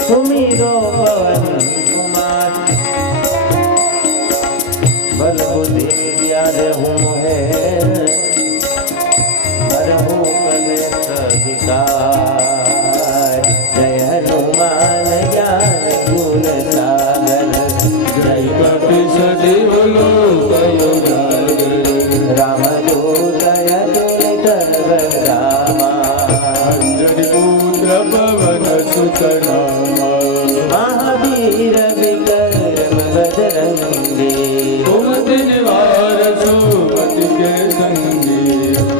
सुमिरो पवन कुमार बल बुद्धि विद्या रहूं है हरहूं कलेश विकार। जय हनुमान ज्ञान गुण सागर जय कपीस देव लोक उजागर। राम दूत अतुलित बल रामा अंजनी पुत्र पवन सुत नामा। महावीर विक्रम बजरंगी सुमति निवार सुमति के संगी।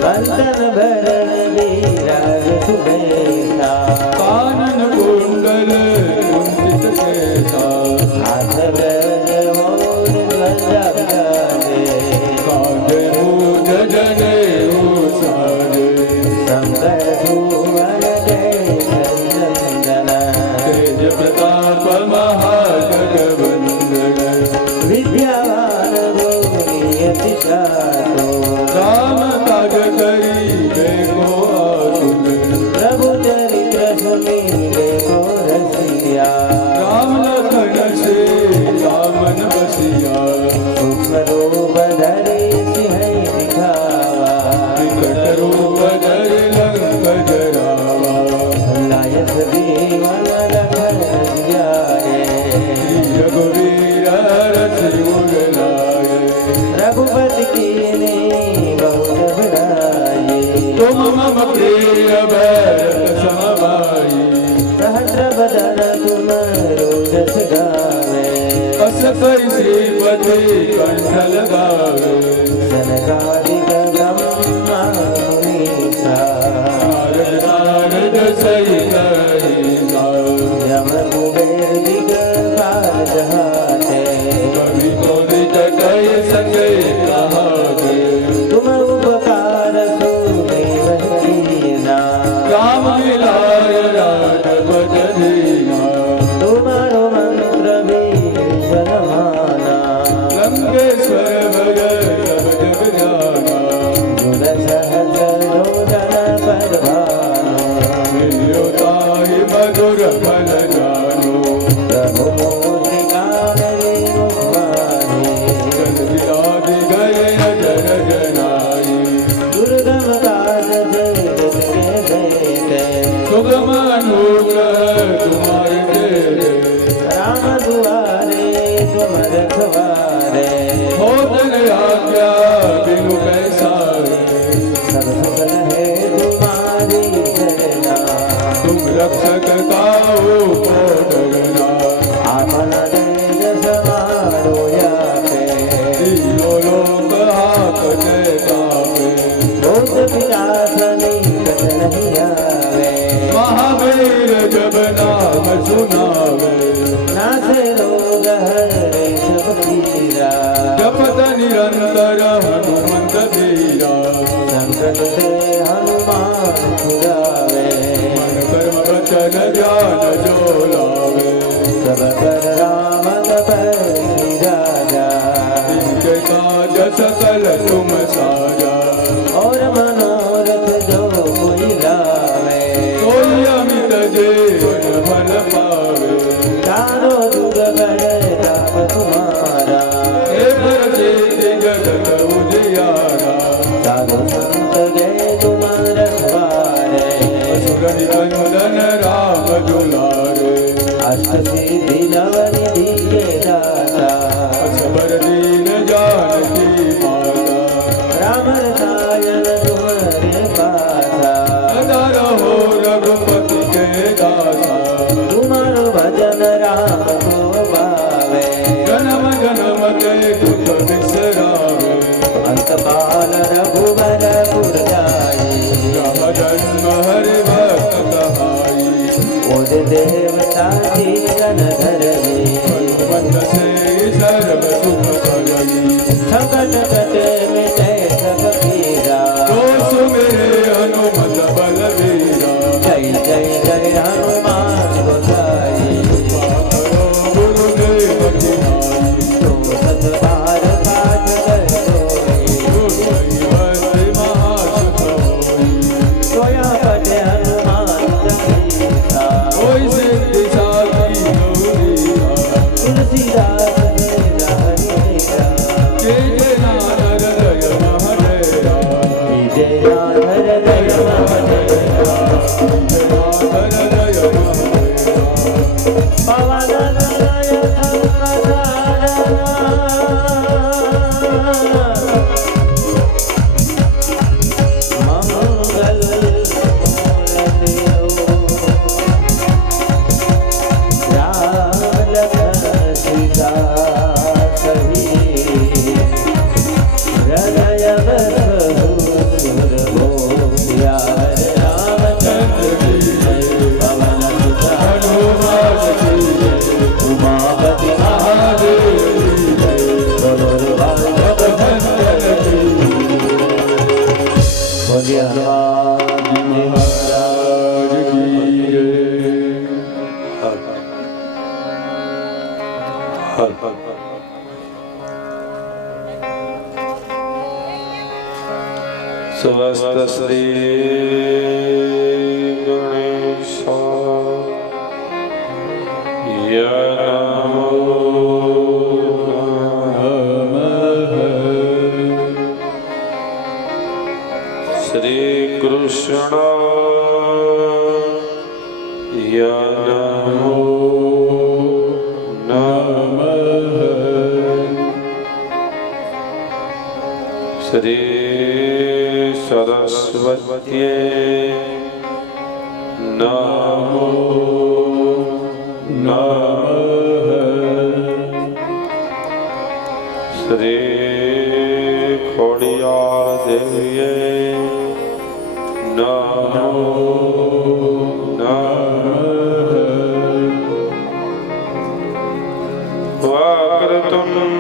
कंचन भरण विराज सुबेसा कानन कुंडल कुंचित केसा। हाथ वज्र मोर ध्वजा विराजे कांधे मूज जनेऊ साजे। शंकर भुवन जय नंदन तेज प्रताप महाजगवंदन। विद्यावान गुणी अति चातुर। राम काज करी देखो आतुर। प्रभु चरित्र सुनीले को रसिया राम लखन से रामन बसिया। सूक्ष्म रूप धरे सिंह दिखावा विकट रूप धरि लंक जरावा। लायक जीवन लखन जियाए रघुवीर रसि उर लाए। रघुपति कीन्ही बहुत बड़ाई। तुम मम प्रिय भरत सम भाई। सहस्र बदन तुम रोजस गावे अस कई श्रीपति कंठ लगावे। सनकादिक ब्रह्मानीसा नारद नारद सहित ईसा। यम कुबेर दिग्पाल जहाते कवि कोविद कहि सके कहाते। तुम उपकार सुग्रीव कीना राम मिलाय राजपद दीना। तुम्हारो मंत्र भीषण माना लंकेश्वर भय जब जब जाना। जुल सहस्र लोचन पद भानु मिलियो ताहि मधुर फल जानो। प्रभु मोदिका मेरे मुखवाणी जल्दी आदि गए अजर जनाई। दुर्गम काज जगत के देते सुगम अनुग्रह तुम्हारे तेरे। राम दुआरे तुम रखवारे होतन आज्ञा बिनु पैसारे। सब सुख लहे तुम्हारी शरणा तुम रक्षक काहू को डरना। आपन तेज समारो यापे दियो लोक हाकते कापे। भूत पिशाच निकट नहीं आवे महावीर जब नाम सुनावे। नासे रोग हरे सब पीरा जपत निरंतर हनुमंत धीरा। संकट से हनुमान छुड़ावे मन कर्म वचन ध्यान जो लावे। सब कर राम तपस्वी राजा इनके काज सकल तुम साजा। और मनोरथ जो कोई लावे कोई अमित जीवन फल पावे। चारों जुग गए ताप तुम्हारा हे प्रसिद्धि जगत उजियारा। साधु संत गए तुम रखवारे असुर निकंदन राम दुलारे। अष्ट सिद्धि नव निधि के दाता असबर दीन जानकी माता। राम रसायन तुम्हारे पासा सदा रहो रघुपति के दासा। तुम्हारो भजन राम को पावे जन्म जन्म के दुख बिसरावे। अंत काल रघुबर पुर जाई राम जन्म हरि भक्त कहाई। ओज देवता जीवन धरई हनुमत से सर्व सुख करई। सकट कटे मिटे सब पीरा तो सुमिरे हनुमत बलवीरा। जय जय जय हनुमान गोसाई करो સ્વસ્ત શ્રી ગણેશાય નમો નમઃ. શ્રી કૃષ્ણાય નમો નમઃ. શ્રી સરસ્વત્યે નમો નમઃ. શ્રી ખોડિયાર દેવીએ નમો નમઃ. વક્રતુંડ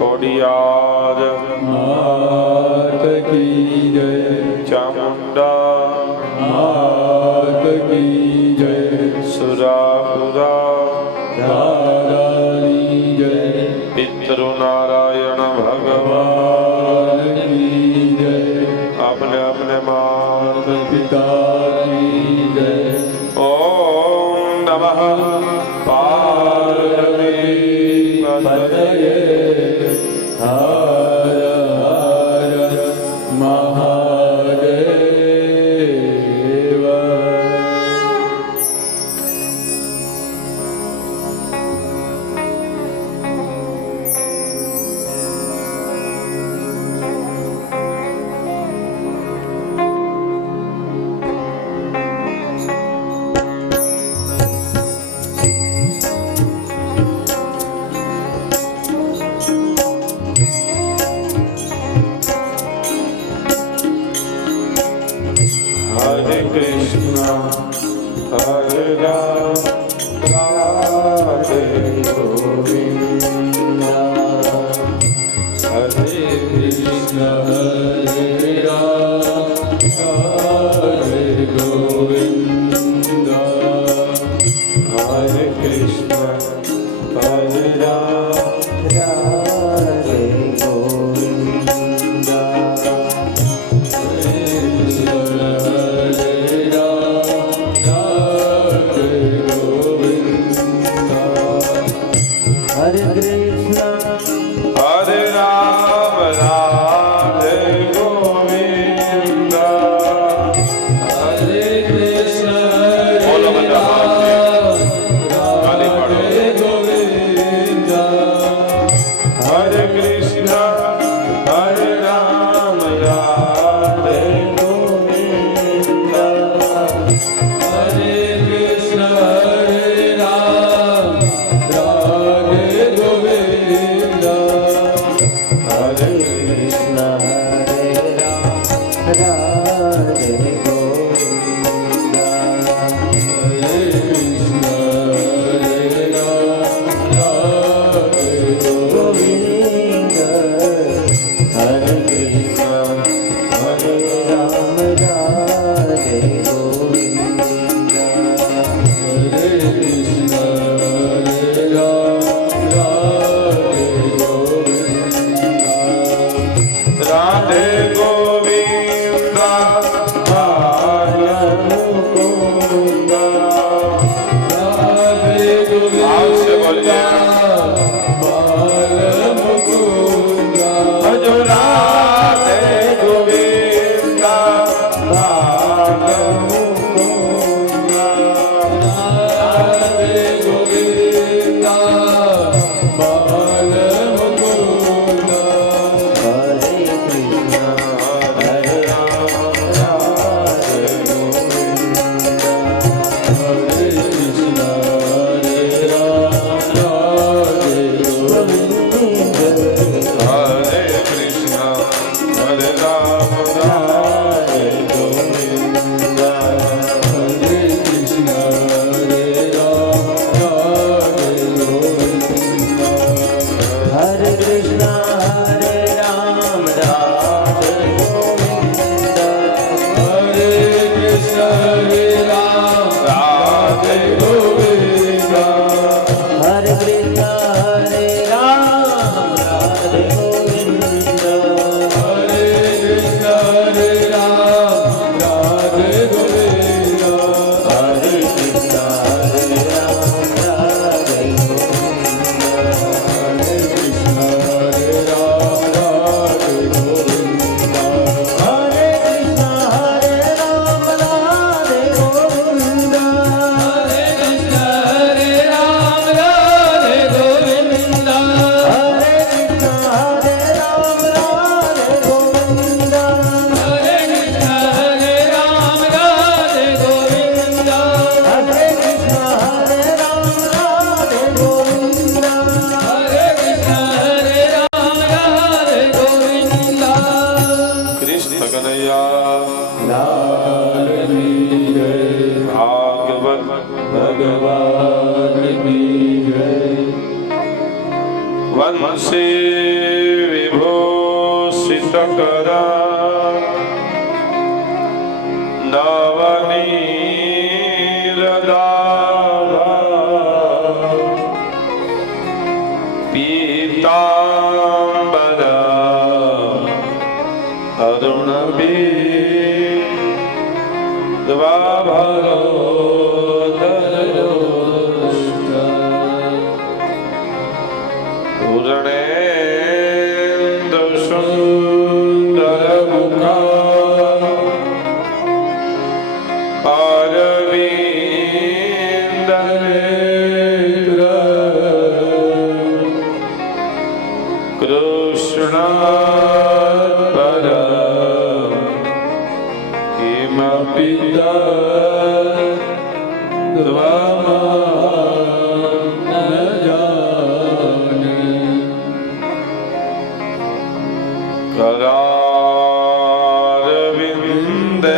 ખોડિયાર ચોટિયાદ માત કી જય, ચામુંડા માત કી જય, સુરાપુરા દાદાની જય, પિતૃનારાયણ ભગવાન ભગવાન કી જય, આપને આપને માત પિતા કી જય. ઓમ નમઃ પાર્વતી પતયે. હર હર મહાદેવ. હરે કૃષ્ણ હરે રામ રાધે ગોવિંદ હરે કૃષ્ણ હરે રામ હરે ગોવિંદ. હરે કૃષ્ણ હરે રામ રાધે ગોવિંદ. હરે કૃષ્ણ હરે રામ રાધે ગોવિંદ. હરે કૃષ્ણ બોલો બધા તાલી પાડો. હરે ગોવિંદ. હરે કૃષ્ણ હરે રામ રાધે ગોવિંદ. હરે કૃષ્ણ હરે રામ રાધે ગોવિંદ. હરે કૃષ્ણ હરે રામ રાધે ગોવિંદ. હરે કૃષ્ણ હરે રામ રાધે ગોવિંદ. હરે કૃષ્ણ હરે રામ રાધે ગોવિંદ. હરે કૃષ્ણ હરે રામ રાધે ગોવિંદ. રાધે ગોવિંદ હરે મુકુંદ. રાધે આવશે બોલજે. બાલ મુકુંદ. હજો રાધે ગોવિંદ રાધે મુકુંદ. રાધે ગોવિંદ બાલ મુકુંદ. હરે કૃષ્ણ હરે રામ રાધે ગોવિંદ. હરે કૃષ્ણ હરે રામ રાધે ગોવિંદ. હરે કૃષ્ણ હરે રામ રાધે ગોવિંદ. હરે કૃષ્ણ હરે રામ રાધે ગોવિંદ. હરે કૃષ્ણ હરે રામ રાધે ગોવિંદ. હરે કૃષ્ણ હરે રામ રાધે ગોવિંદ. હરે કૃષ્ણ હરે રામ રાધે ગોવિંદ. હરે કૃષ્ણ હરે રામ રાધે ગોવિંદ. હરે કૃષ્ણ હરે રામ રાધે ગોવિંદ. હરે કૃષ્ણ હરે રામ રાધે ગોવિંદ. હરે કૃષ્ણ હરે રામ રાધે ગોવિંદ. હરે કૃષ્ણ હરે રામ રાધે ગોવિંદ. હરે કૃષ્ણ હરે રામ રાધે ગોવિંદ. હરે કૃષ્ણ હરે રામ રાધે ગોવિંદ. હરે કૃષ્ણ હરે રામ રાધે ગોવિંદ. હરે કૃષ્ણ હરે રામ રાધે ગોવિંદ. કૃષ્ણ કનૈયા લાલ કી જય. ભાગવત ભગવાન કી જય. વંશી શકરા નવનીરદારા પીતાંબરા અરુણબી દ્વાભરો પૂર્ણેન્દ્ર સુંદર મુખા અરવિંદ નેત્ર કૃષ્ણ પર કિમ પિતા કરારવિંદે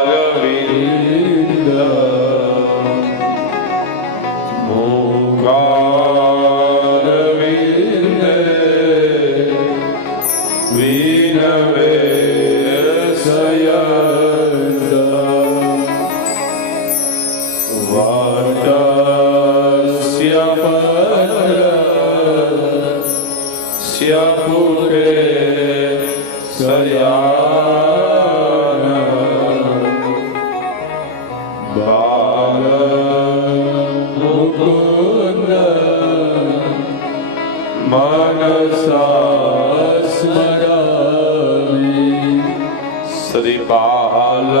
નપદારવિંદ મુખારવિંદે વિનવે સયન્ત વાટસ્ય પુરે સયાન બાલ મુકુંદ મનસા સ્મરામિ શ્રી બાલ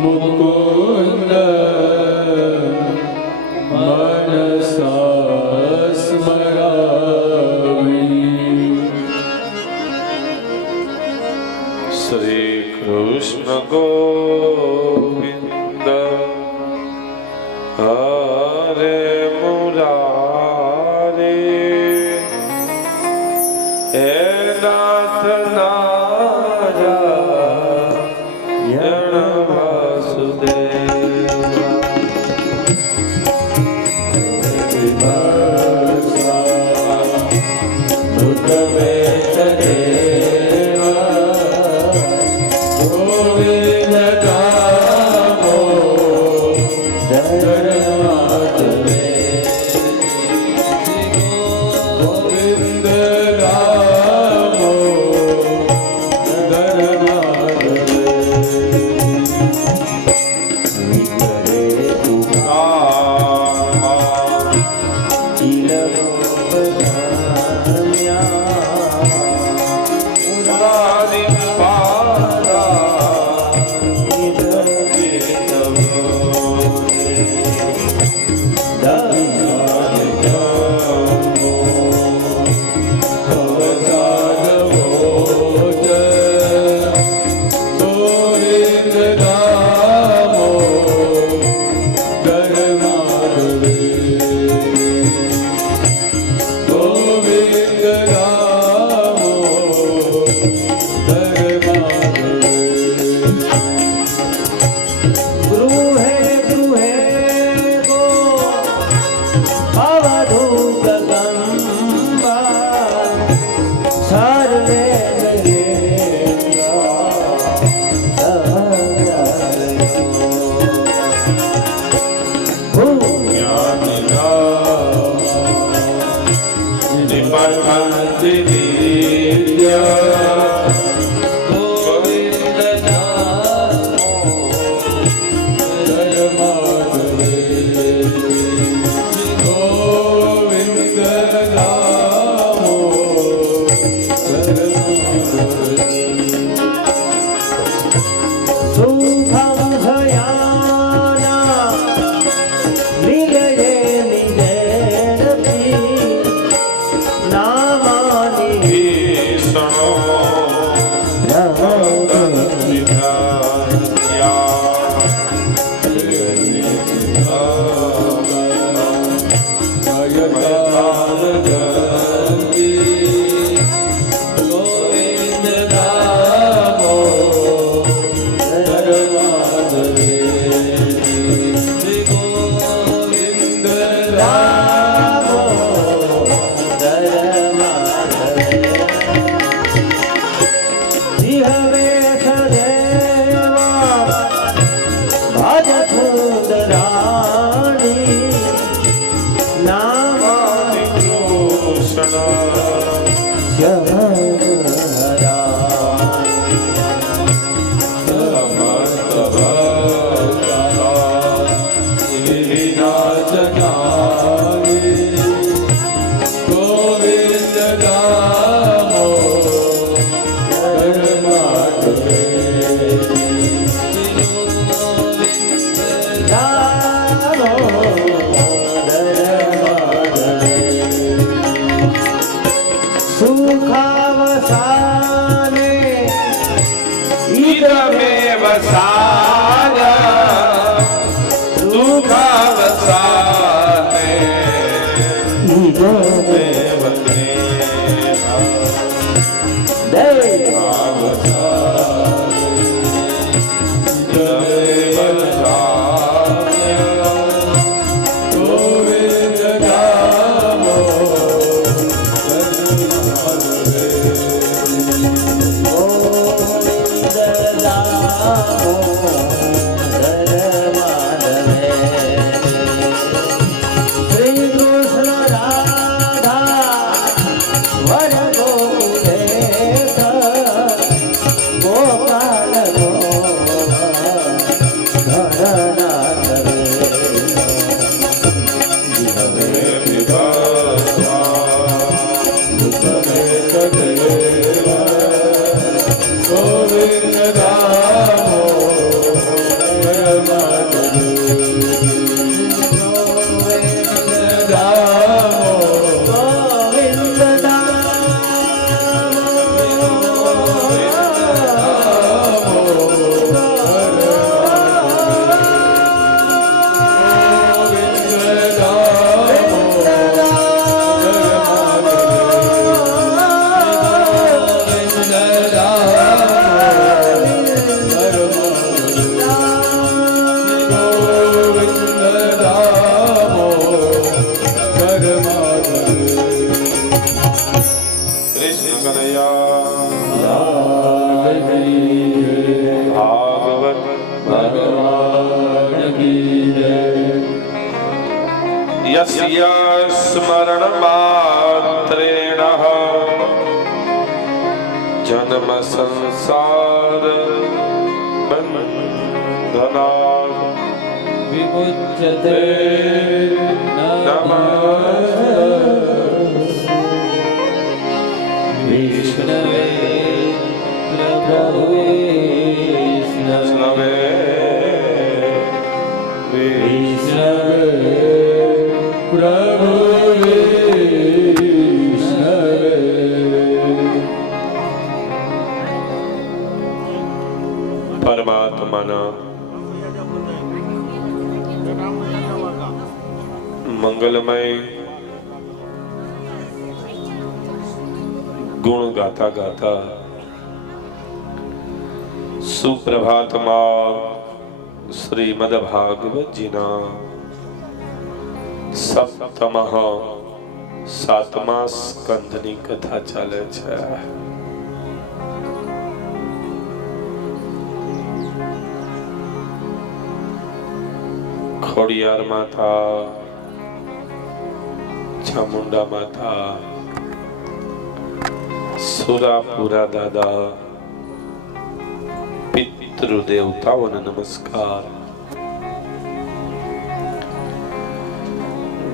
મુકુંદ મનસા સ્મરામિ શ્રી કૃષ્ણ ગોવિંદ હરે મુરારે હે નાથ નારાયણ વાસુદેવ દેવને દેવ यस्य स्मरण मात्रेण जन्म संसार बंधनात् विमुच्यते नमः विष्णवे प्रभुवे विष्णवे પરમાત્માના મંગલમય ગુણ ગાતા ગાતા સુપ્રભાતમાં શ્રીમદ ભાગવતજીના સપ્તમઃ સાતમા સ્કંધની કથા ચાલે છે. ખોડિયાર માતા, ચામુંડા માતા, સુરાપુરા દાદા, પિતૃ દેવતાઓને નમસ્કાર.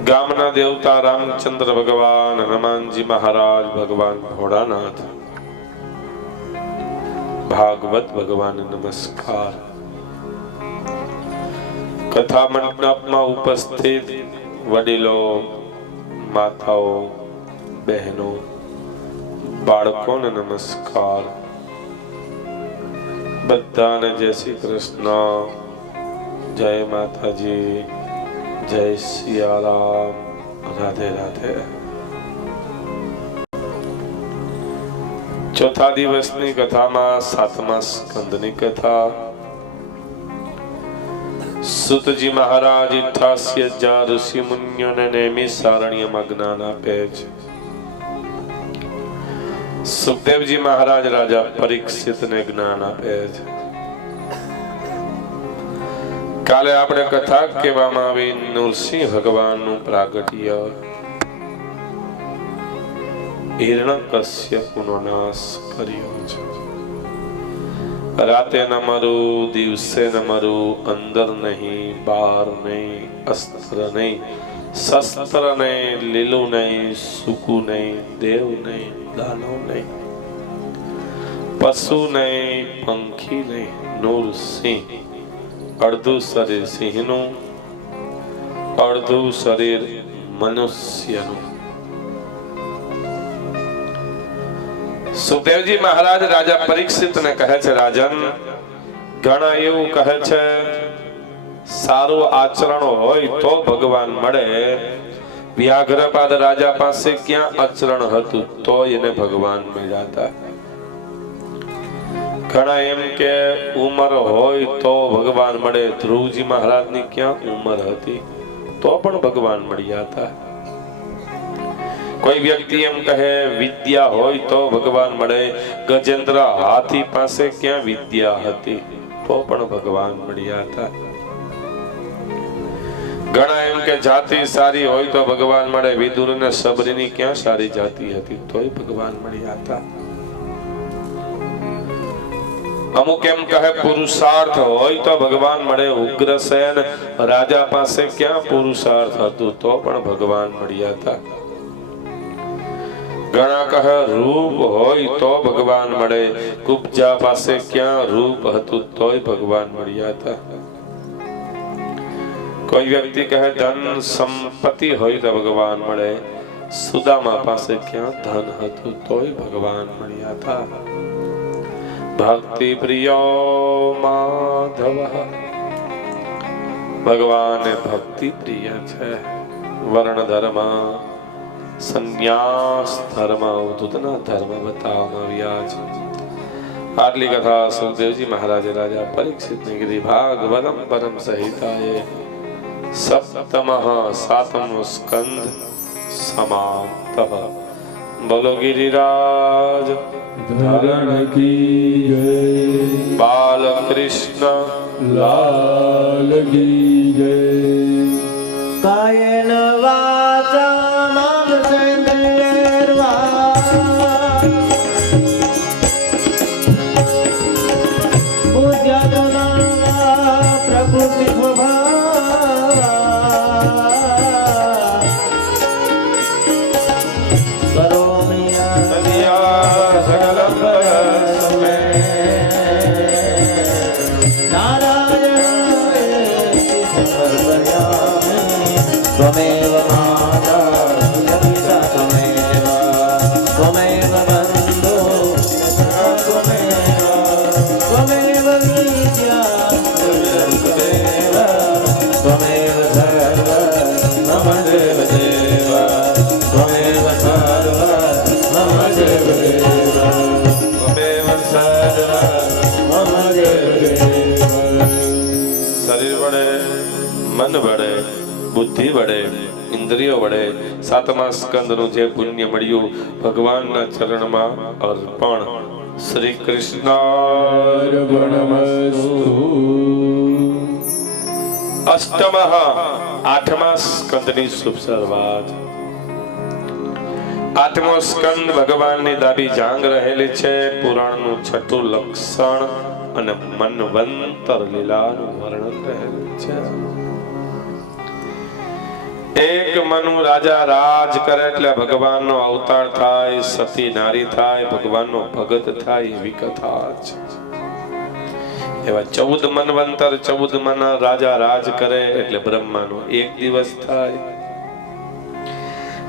ગામના દેવતા રામચંદ્ર ભગવાન, હનુમાનજી મહારાજ, ભગવાન ભોળાનાથ, ભાગવત ભગવાન નમસ્કાર. કથા મંડપમાં ઉપસ્થિત વડીલો, માતાઓ, બહેનો, બાળકોને નમસ્કાર. બધાને જય શ્રી કૃષ્ણ, જય માતાજી, જય સિયારામ, રાધે રાધે. ચોથા દિવસની કથામાં સાતમા સ્કંદની કથા. સુતજી મહારાજ 88,000 ઋષિ મુનિઓને નેમી સારણ્યમાં જ્ઞાન આપે છે. સુખદેવજી મહારાજ રાજા પરીક્ષિતને જ્ઞાન આપે છે. કાલે આપણે કથા કહેવામાં આવી નૃસિંહ ભગવાનનું પ્રાગટ્ય. હિરણ્યકશ્યપનો નાશ કર્યો છે. રાતે ન મરું, દિવસે ન મરું, અંદર નહીં, બહાર નહીં, અસ્ત્ર નહીં, શસ્ત્ર નહીં, લીલું નહીં, સૂકું નહીં, દેવ નહીં, દાનવ નહીં, પશુ નહીં, પંખી નહીં, નૃસિંહ. અડધું શરીર સિંહનું, અડધું શરીર મનુષ્યનું. સુખદેવજી મહારાજ રાજા પરીક્ષિતને કહે છે, રાજન, ઘણા એવું કહે છે સારું આચરણ હોય તો ભગવાન મળે, વ્યાઘ્રપાદ રાજા પાસે ક્યાં અચરણ હતું તો એને ભગવાન મળ્યા હતા. ઘણા એમ કે ઉંમર હોય તો ભગવાન મળે. ધ્રુવજી મહારાજની ક્યાં ઉંમર હતી તો પણ ભગવાન મળ્યા હતા. કોઈ વ્યક્તિ એમ કહે વિદ્યા હોય તો ભગવાન મળે. ગજેન્દ્ર હાથી પાસે ક્યાં વિદ્યા હતી તો પણ ભગવાન મળ્યા હતા. ઘણા એમ કે જાતિ સારી હોય તો ભગવાન મળે. વિદુર ને સબરીની ક્યાં સારી જાતિ હતી તોય ભગવાન મળ્યા હતા. અમુક એમ કહે પુરુષાર્થ હોય તો ભગવાન મળે. ઉગ્રસેન રાજા પાસે ક્યાં પુરુષાર્થ હતું તો પણ ભગવાન મળ્યા હતા. ઘણા કહે રૂપ હોય તો ભગવાન મળે. કુબજા પાસે ક્યાં રૂપ હતું તોય ભગવાન મળ્યા હતા. કોઈ વ્યક્તિ કહે ધન સંપત્તિ હોય તો ભગવાન મળે. સુદામા પાસે ક્યાં ધન હતું તોય ભગવાન મળ્યા હતા. ભક્તિ પ્રિયો માધવ ભગવાન ભક્તિ પ્રિય છે. વર્ણ ધર્મ સંન્યાસ ધર્મ ઉદ્ધતના ધર્મ બતાવવામાં આવ્યા છે. આટલી કથા સુખદેવજી મહારાજે રાજા પરીક્ષિતને કીધી. ભાગવતમ પરમ સહિતાએ સપ્તમઃ સાતમો સ્કંદ સમાપ્ત. બોલો ગિરિરાજ ધરણ કી જય. બાલકૃષ્ણ લાલ કી જય. કાયેન વાચા માનસેન્દ્રિયર્વા બુદ્ધ્યાત્મના પ્રકૃતિ સ્વભાવ કરોમિ સકલમ પરસ્મે ત્વમેવ માતા પિતા ત્વમેવ ત્વમેવ બંધો ત્વમેવ ત્વમેવ વિદ્યા ત્વમેવ ત્વમેવ સર્વ મમ દેવ દેવ ત્વમેવ સર્વ મમ દેવ દેવ ત્વમેવ સર્વ મમ દેવ દેવ. શરીર વડે મન વડે બુદ્ધિ વડે ઇન્દ્રિયો વડે સાતમા સ્કંદનું જે પુણ્ય મળ્યું ભગવાનના ચરણમાં અર્પણ. શ્રી કૃષ્ણ અર્પણમસ્તુ. અષ્ટમઃ આઠમા સ્કંદની શુભ શરૂઆત. આઠમો સ્કંદ ભગવાનની ડાબી જાંગ રહેલી છે. પુરાણનું છઠ્ઠું લક્ષણ અને મન્વંતર લીલાનું વર્ણન રહેલું છે. એક મનુ રાજા રાજ કરે એટલે ભગવાનનો અવતાર થાય. સતી નારી થાય, ભગવાનનો ભગત થાય એવી કથા છે. એવા 14 મન્વંતર 14 મન રાજા રાજ કરે એટલે બ્રહ્માનો એક દિવસ થાય.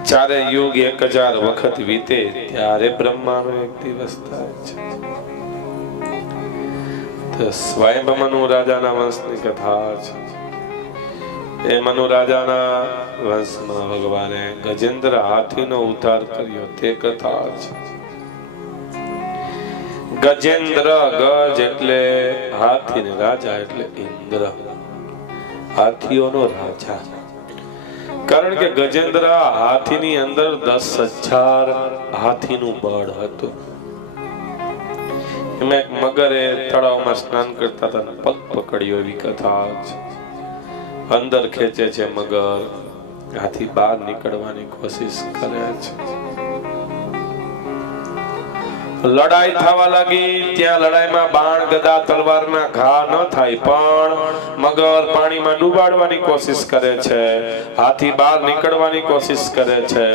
ચારે યુગ 1000 વખત વીતે ત્યારે બ્રહ્માનો એક દિવસ થાય છે. તો સ્વયં મનુ રાજાના વંશની કથા છે. એ મનુ રાજાના વંશમાં ભગવાને ગજેન્દ્ર હાથીનો ઉદ્ધાર કર્યો તે કથા છે. ગજેન્દ્ર ગજ એટલે હાથી ને રાજા એટલે ઇન્દ્ર, હાથીઓનો રાજા. કારણ કે ગજેન્દ્ર હાથીની અંદર 10,000 હાથીનું બળ હતું. એમાં એક મગરે તળાવમાં સ્નાન કરતા હતા, પગ પકડ્યો એવી કથા છે. અંદર ખેંચે છે મગર, હાથી બહાર નીકળવાની કોશિશ કરે છે. લડાઈ થવા લાગી. ત્યાં લડાઈમાં બાણ ગદા તલવારના ઘા ન થાય પણ મગર પાણીમાં ડૂબાડવાની કોશિશ કરે છે, હાથી બહાર નીકળવાની કોશિશ કરે છે.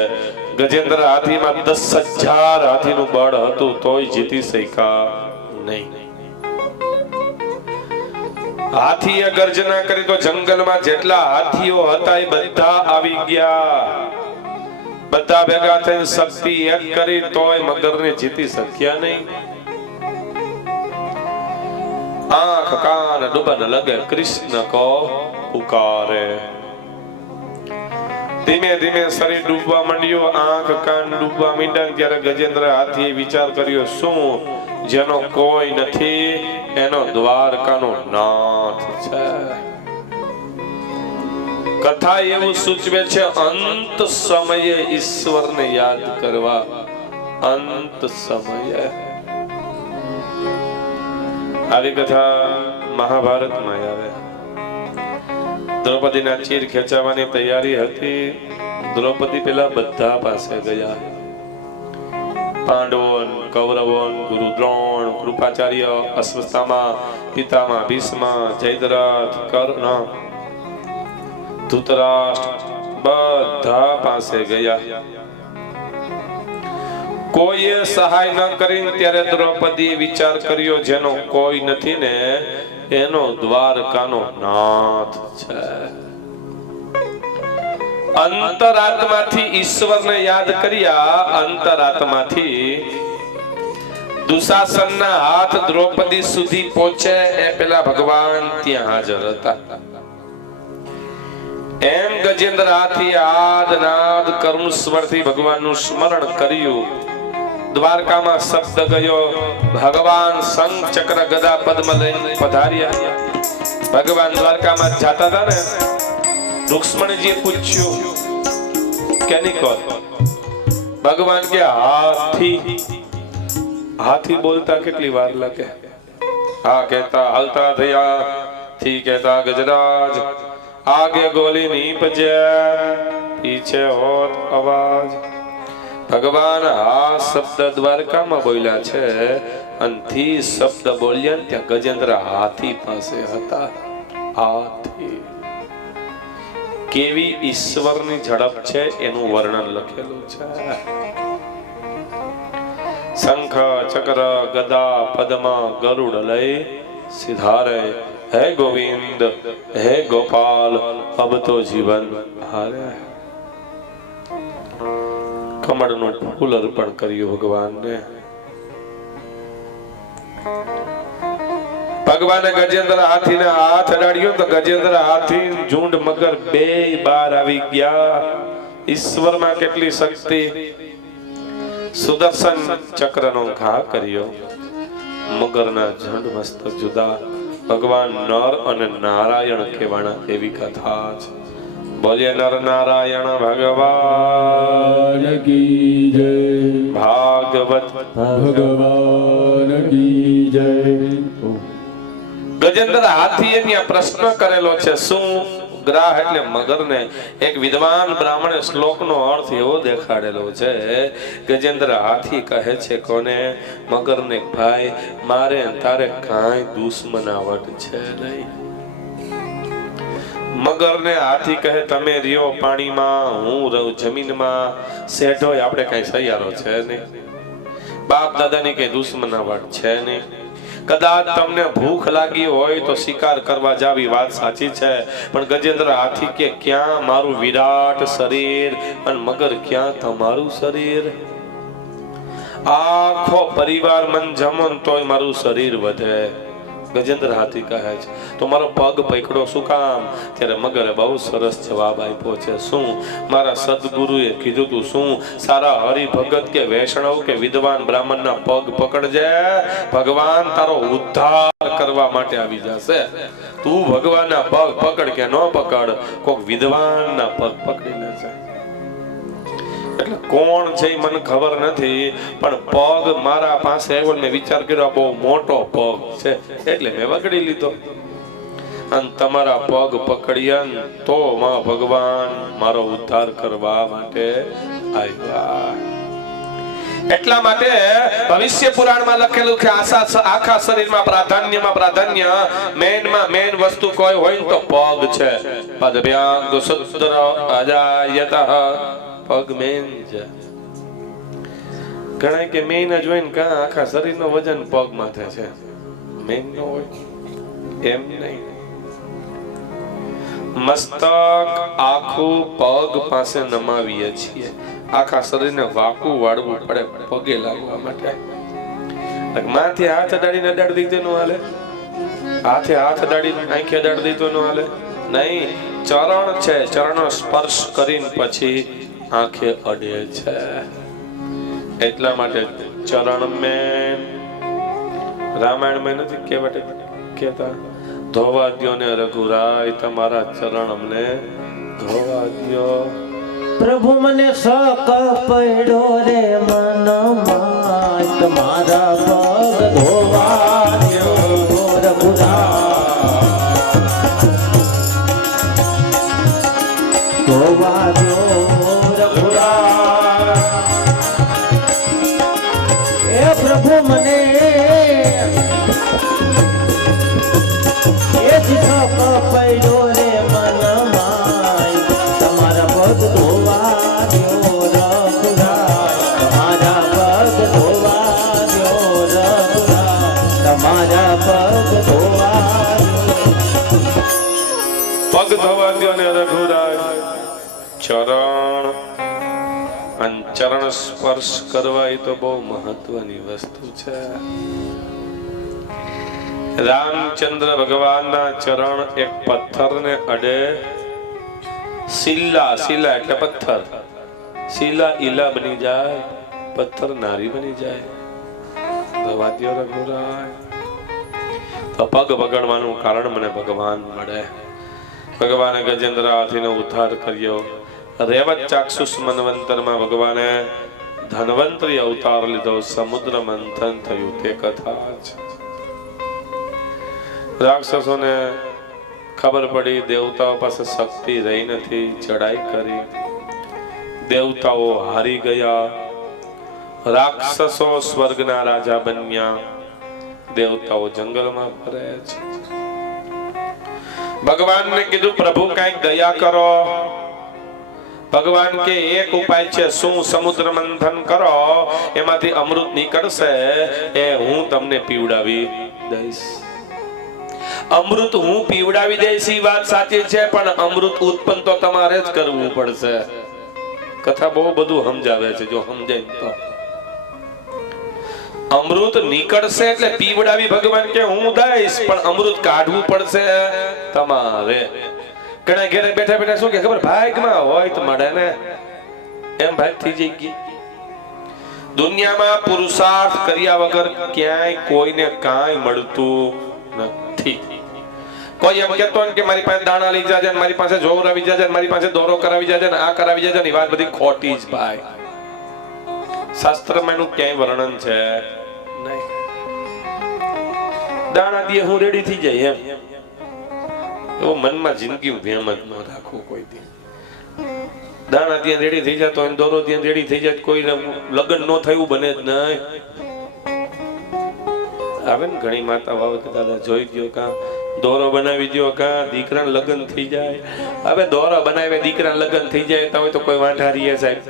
ગજેન્દ્ર હાથીમાં 10,000 હાથીનું બળ હતું તોય જીતી શક્યા નહીં. હાથીએ ગર્જના કરી તો જંગલમાં જેટલા હાથીઓ હતા એ બધા આવી ગયા. બધા ભેગા થઈને શક્તિ એક કરી તોય મગરને જીતી શક્યા નહીં. આંખ કાન ડૂબન લગે કૃષ્ણ કો પુકારે. ધીમે ધીમે શરીર ડૂબવા માંડ્યું, આંખ કાન ડૂબવા માંડ્યા. ત્યારે ગજેન્દ્ર હાથીએ વિચાર કર્યો, શું જેનો કોઈ નથી એનો દ્વારકાનો નાથ છે. કથા એવું સૂચવે છે, અંત સમયે ઈશ્વરને યાદ કરવા. અંત સમયે આવી કથા મહાભારતમાં આવે. દ્રૌપદીના ચીર ખેંચાવાની તૈયારી હતી. દ્રૌપદી પેલા બધા પાસે ગયા. પાંડવો, કૌરવો, ગુરુ દ્રોણ, કૃપાચાર્ય, અશ્વત્થામા, પિતામહ ભીષ્મ, જયદ્રથ, કર્ણ, ધૃતરાષ્ટ્ર બધા પાસે ગયા. કોઈએ સહાય ન કરી. ત્યારે દ્રૌપદીએ વિચાર કર્યો, જેનો કોઈ નથી ને એનો દ્વારકાનો નાથ છે. અંતરાત્માથી ઈશ્વરને યાદ કર્યા. અંતરાત્માથી દુશાસનના હાથ દ્રૌપદી સુધી પહોંચે એ પેલા ભગવાન ત્યાં હાજર હતા. એમ ગજેન્દ્ર હાથી આદ નાદ કરુણ સ્વરથી ભગવાનનું સ્મરણ કર્યું. દ્વારકામાં શબ્દ ગયો. ભગવાન શંખ ચક્ર ગદા પદ્મ લઈને પધાર્યા. ભગવાન દ્વારકામાં જાતા હતા ને, રુક્ષ્મણીજીએ પૂછ્યું કેની કોલ? ભગવાન કે હાથી. હાથી બોલતા કેટલી વાર લાગે? હા કહેતા હાલતા થયા, થી કહેતા ગજરાજ, આગે ગોલી નીપજ્યા, પીછે હોત અવાજ. ભગવાન આ શબ્દ દ્વારકામાં બોલ્યા છે, અને થી શબ્દ બોલ્યા ને ત્યાં ગજેન્દ્ર હાથી પાસે હતા. હાથી કેવી ઈશ્વરની ઝડપ છે એનું વર્ણન લખેલું છે. શંખ ચક્ર ગદા પદ્મ ગરુડ લઈ સિધારે, હે ગોવિંદ હે ગોપાલ, અબ તો જીવન હારે. કમળનું ફૂલ અર્પણ કર્યું ભગવાનને. ભગવાને ગજેન્દ્ર હાથીને હાથ અડાડ્યો તો ગજેન્દ્ર હાથી ઝુંડ મગર બે બાર આવી ગયા. ઈશ્વરમાં કેટલી શક્તિ! સુદર્શન ચક્રનો ઘા કર્યો. મગરના ઝુંડ મસ્તક જુદા. ભગવાન નર અને નારાયણ કહેવાના એવી કથા છે. બોલીએ નર નારાયણ ભગવાન કી જય. ભાગવત ભગવાન કી જય. ગજેન્દ્ર હાથીએ ત્યાં પ્રશ્ન કરેલો છે. શું? ગ્રાહ એટલે મગરને એક વિદ્વાન બ્રાહ્મણે શ્લોકનો અર્થ એવો દેખાડેલો છે. ગજેન્દ્ર હાથી કહે છે કોને? મગરને, ભાઈ મારે તારે કાંઈ દુશ્મનાવટ છે નહીં. મગરને હાથી કહે, તમે રહ્યો પાણીમાં, હું રહું જમીનમાં, શેઠો આપણે કઈ સૈયારો છે નહીં, બાપ દાદાની કઈ દુશ્મનાવટ છે નહીં. કદાચ તમને ભૂખ લાગી હોય તો શિકાર કરવા જાવી, વાત સાચી છે. પણ ગજેન્દ્ર હાથી કે ક્યાં મારું વિરાટ શરીર અને મગર ક્યાં તમારું શરીર? આખો પરિવાર મન જમો તોય મારું શરીર વધે. ગજેન્દ્ર હાથી કહે છે તો મારો પગ પકડો શું કામ? ત્યારે મગરે બહુ સરસ જવાબ આપ્યો છે. શું? મારા સદગુરુએ કીધું તું, શું સારા હરિભગત કે વૈષ્ણવ કે વિદ્વાન બ્રાહ્મણના પગ પકડજે, ભગવાન તારો ઉદ્ધાર કરવા માટે આવી જશે. તું ભગવાનના પગ પકડ કે ન પકડ, કોક વિદ્વાનના પગ પકડી લેજે. એટલે કોણ છે મને ખબર નથી, પણ પગ મારા પાસે આવ્યો, મેં વિચાર કર્યો બહુ મોટો પગ છે એટલે મેં પકડી લીધો. અને તમારા પગ પકડ્યા તો માં ભગવાન મારો ઉદ્ધાર કરવા માટે આવ્યા. એટલા માટે ભવિષ્ય પુરાણમાં લખેલું કે આખા શરીરમાં પ્રાધાન્ય મેન વસ્તુ કોઈ હોય તો પગ છે. પદભ્યાંગ સુત્ર અજાયતઃ, પગ મેન છે. ઘણા કે મેન જ હોય ને કા આખા શરીરનો વજન પગ માથે છે, મેન ન હોય એમ નહીં. મસ્તક આખું પગ પાસે નમાવીએ છીએ. આખા શરીરને વાકું વાળવું પડે પગે લાગવા માટે. માથે હાથ અડાડીને અડાડી દીધો ન હાલે, હાથે હાથ અડાડી આંખે અડાડી દીધો ન હાલે, નહીં, ચરણ છે, ચરણ સ્પર્શ કરીને પછી આંખે અડે છે. એટલા માટે ચરણ મેં રામાયણ માં નથી કહેતા ધોવા દ્યો ને રઘુરાય તમારા ચરણ અમને ધોવા દ્યો. પ્રભુ મને શક પડ્યો રે મનમાં તમારા પગ ધોવા દ્યો રઘુરાય ધોવા દ્યો રઘુરાય. એ પ્રભુ મને એ જ શક પડ્યો રે મનમાં તમારા પગ ધોવા દ્યો રઘુરાય તમારા પગ ધોવા દ્યો રઘુરાય તમારા પગ ધોવા પગ ધોવા દ્યો ને રઘુરાય. ચરણ અને ચરણ સ્પર્શ કરવા એ તો બહુ મહત્વની વસ્તુ છે. રામચંદ્ર ભગવાનના ચરણ એક પથ્થરને અડે. શિલા, શિલા એટલે પથ્થર, શિલા ઈલા બની જાય, પથ્થર નારી બની જાય. વાદ્ય રઘુરાય. તો પગ બગડવાનું કારણ મને ભગવાન મળે. ભગવાને ગજેન્દ્ર હાથીનો ઉદ્ધાર કર્યો. રેવત ચાક્ષુષ મન્વંતરમાં ભગવાને ધન્વંતરી અવતાર લીધો. સમુદ્ર મંથન થયું તે કથા છે. રાક્ષસોને ખબર પડી દેવતાઓ પાસે શક્તિ રહી નથી, ચડાઈ કરી, દેવતાઓ હારી ગયા, રાક્ષસો સ્વર્ગના રાજા બન્યા, દેવતાઓ જંગલમાં ફરે છે. ભગવાનને કીધું પ્રભુ કઈક દયા કરો. ભગવાન કે એક ઉપાય છે. શું? સમુદ્ર મંથન કરો, એમાંથી અમૃત નીકળશે, એ હું તમને પીવડાવી દઈશ. અમૃત હું પીવડાવી દઈશ એ વાત સાચી છે, પણ અમૃત ઉત્પન્ન તો તમારે જ કરવું પડશે. કથા બહુ બધું સમજાવે છે, જો સમજાય તો. અમૃત નીકળશે એટલે પીવડાવી ભગવાન કે હું દઈશ, પણ અમૃત કાઢવું પડશે તમારે. ઘણા ઘરે બેઠા બેઠા શું કે ખબર, ભાગમાં હોય તો મળે ને, એમ ભાગ થઈ જઈ ગઈ. દુનિયામાં પુરુષાર્થ કર્યા વગર ક્યાંય કોઈને કાંઈ મળતું નથી. કોઈ એમ કહેતો કે મારી પાસે દાણા લઈ જાજે, મારી પાસે જોર આવી જાજે, મારી પાસે દોરો કરાવી જાજે, આ કરાવી જાજે, એ વાત બધી ખોટી જ ભાઈ. શાસ્ત્રમાં એનું ક્યાંય વર્ણન છે નહીં. દાણા દીએ હું રેડી થઈ જાય એમ, એવો મનમાં જિંદગી વહેમ જ ન રાખો કોઈ દી. દાણા દીએ રેડી થઈ જાય તો દોરો દીએ રેડી થઈ જાય, કોઈ લગ્ન ન થયું બને જ નહીં. આવે ને ઘણી માતા વાવ કે દાદા જોઈ દો, કા દોરો બનાવી દો, કા દીકરા લગ્ન થઈ જાય. હવે દોરો બનાવે દીકરા લગ્ન થઈ જાય તો કોઈ વાંઢા રીએ સાહેબ.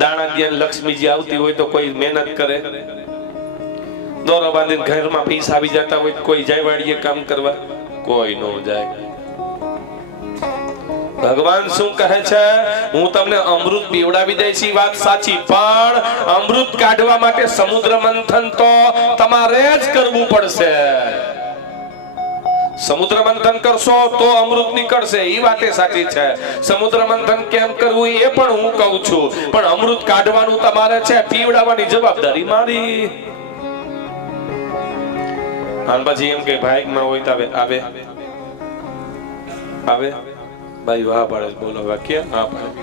દાણા દિયા લક્ષ્મીજી આવતી હોય તો કોઈ મહેનત કરે. દોરો બાંધીને ઘરમાં પૈસા આવી જતા હોય કોઈ જાય વાડીએ કામ કરવા, કોઈ ન જાય. ભગવાન શું કહે છે? હું તમને અમૃત પીવડાવી દઈશ, એ વાત સાચી, પણ અમૃત કાઢવા માટે સમુદ્ર મંથન તો તમારે જ કરવું પડશે. સમુદ્ર મંથન કરશો તો અમૃત નીકળશે, એ વાતે સાચી છે. સમુદ્ર મંથન કેમ કરવું એ પણ હું કહું છું, પણ અમૃત કાઢવાનું તમારે છે, પીવડાવવાની જવાબદારી મારી. અને પછી એમ કે ભાઈમાં હોય તો આવે આવે ભાઈ વાહ પાડે, બોલો વાક્ય હા પાડે.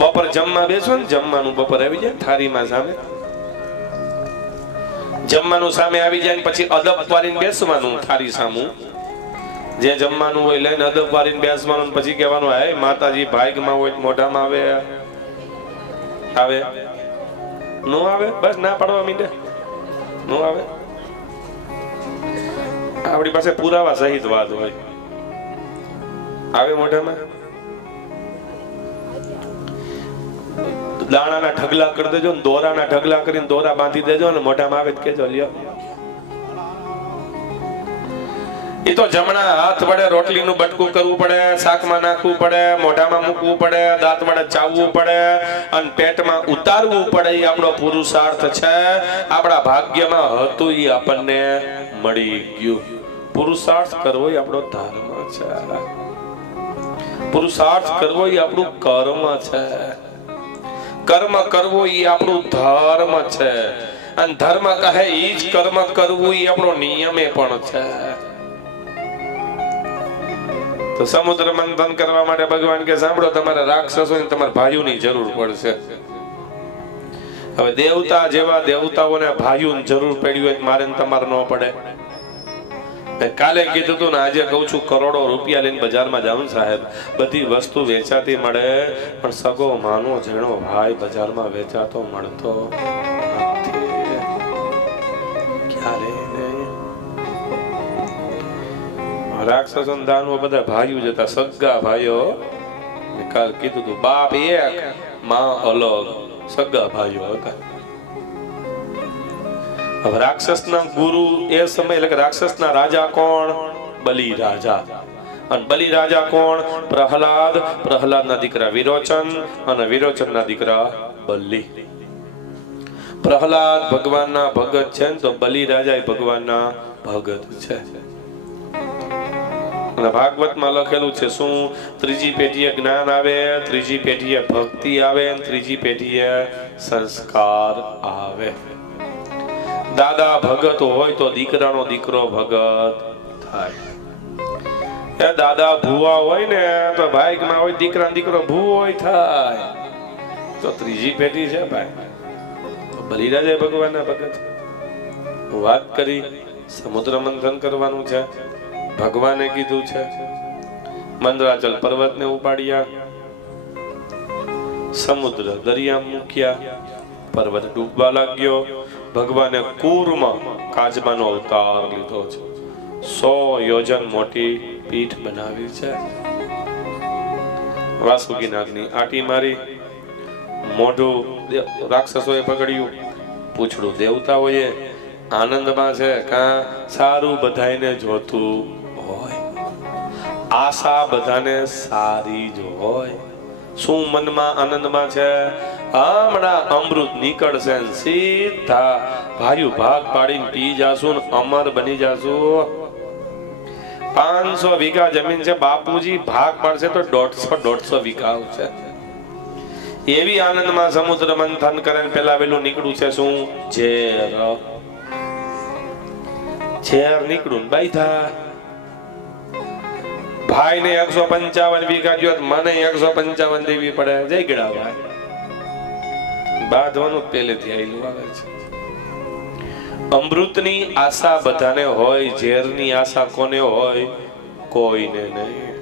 બપોર જમવા બેસો ને, જમવાનું બપોર આવી જાય થાળીમાં સામે, જમવાનું સામે આવી જાય પછી અદબ વાળીને બેસવાનું થાળી સામું. જે જમવાનું હોય લઈને અદબ વાળીને બેસવાનું, પછી કહેવાનું હે માતાજી ભાગમાં હોય મોઢામાં આવે, આવે નો આવે બસ ના પાડવા મીંડે, નો આવે. આપણી પાસે પુરાવા સહિત વાત હોય. આવે મોઢામાં, દાણાના ઢગલા કરી દેજો ને, દોરાના ઢગલા કરીને દોરા બાંધી દેજો ને મોઢામાં આવે કેજો લ્યો. એ તો જમણા હાથ વડે રોટલીનું બટકું કરવું પડે, શાકમાં નાખવું પડે, મોઢામાં મૂકવું પડે, દાંત વડે ચાવવું પડે અને પેટમાં ઉતારવું પડે. એ આપણો પુરુષાર્થ છે. આપણા ભાગ્યમાં હતું એ આપણને મળી ગયું. પુરુષાર્થ કરવો એ આપણો ધર્મ છે, પુરુષાર્થ કરવો એ આપણું કર્મ છે, કર્મ કરવું એ આપણું ધર્મ છે, અને ધર્મ કહે એ જ કર્મ કરવું એ આપણો નિયમે પણ છે. તો સમુદ્ર મંથન કરવા માટે ભગવાન કે સાંભળો, તમારે રાક્ષસોને તમારા ભાઈઓની જરૂર પડશે. હવે દેવતા જેવા દેવતાઓને ભાઈઓની જરૂર પડી હોય મારે તમારે ન પડે. કાલે કીધું હતું ને, આજે કહું છું, કરોડો રૂપિયા લઈને બજારમાં જાઉં સાહેબ, બધી વસ્તુ વેચાતી મળે, પણ સગો માનો જેનો ભાઈ બજારમાં વેચાતો મળતો નથી. ક્યારે રાક્ષસો દાનવો બધા ભાઈઓ જતા, સગા ભાઈઓ. કાલ કીધું તું, બાપ એક માં અલગ, સગા ભાઈઓ હતા. હવે રાક્ષસના ગુરુ એ સમય, એટલે કે રાક્ષસના રાજા કોણ? બલિ રાજા. અને બલિ રાજા કોણ? પ્રહલાદ. પ્રહલાદના દીકરા વિરોચન, અને વિરોચનના દીકરા બલિ. પ્રહલાદ ભગવાનના ભગત છે, તો બલિ રાજા એ ભગવાનના ભગત છે. ભાગવતમાં લખેલું છે શું? ત્રીજી પેઢીએ જ્ઞાન આવે, ત્રીજી પેઢીએ ભક્તિ આવે, ત્રીજી પેઢીએ સંસ્કાર આવે. દાદા ભગત હોય તો દીકરાનો દીકરો ભગત થાય. એ દાદા ભુવા હોય ને તો ભાઈમાં હોય દીકરાનો દીકરો ભુવો થાય. તો ત્રીજી પેઢી છે ભાઈ. બલિરાજા ભગવાનના ભગત. વાત કરી, સમુદ્ર મંથન કરવાનું છે. ભગવાને કીધું છે, મંદરાચલ પર્વતને ઉપાડ્યા, સમુદ્ર દરિયા મૂક્યા, પર્વત ડૂબવા લાગ્યો. ભગવાને કુરમાં કાચબાનો અવતાર લીધો છે. 100 યોજન મોટી પીઠ બનાવી છે. વાસુકી નાગની આટી મારી, મોઢું રાક્ષસોએ પકડ્યું, પૂછડું દેવતાઓએ. આનંદમાં છે કા સારું બધાને જોતું હોય, આશા બધાને સારી જ હોય. શું મનમાં આનંદમાં છે? હમણાં અમૃત નીકળશે, સીધા ભાઈ ભાગ પાડીને પી જાશું, અમર બની જાશું. 500 વીઘા જમીન છે, બાપુજી ભાગ પાડશે તો 150 વીઘા આવશે. એવી આનંદમાં સમુદ્ર મંથન કરે. પેલા વેલું નીકળ્યું છે શું? ઝેર નીકળું બાઈધા. ભાઈ ને 155 વીઘા ગયો, મને 155 દેવી પડે. જય ગડા ભાઈ, બાંધવાનું પહેલેથી આવેલું આવે છે. અમૃતની આશા બધાને હોય, ઝેરની આશા કોને હોય? કોઈને નહીં.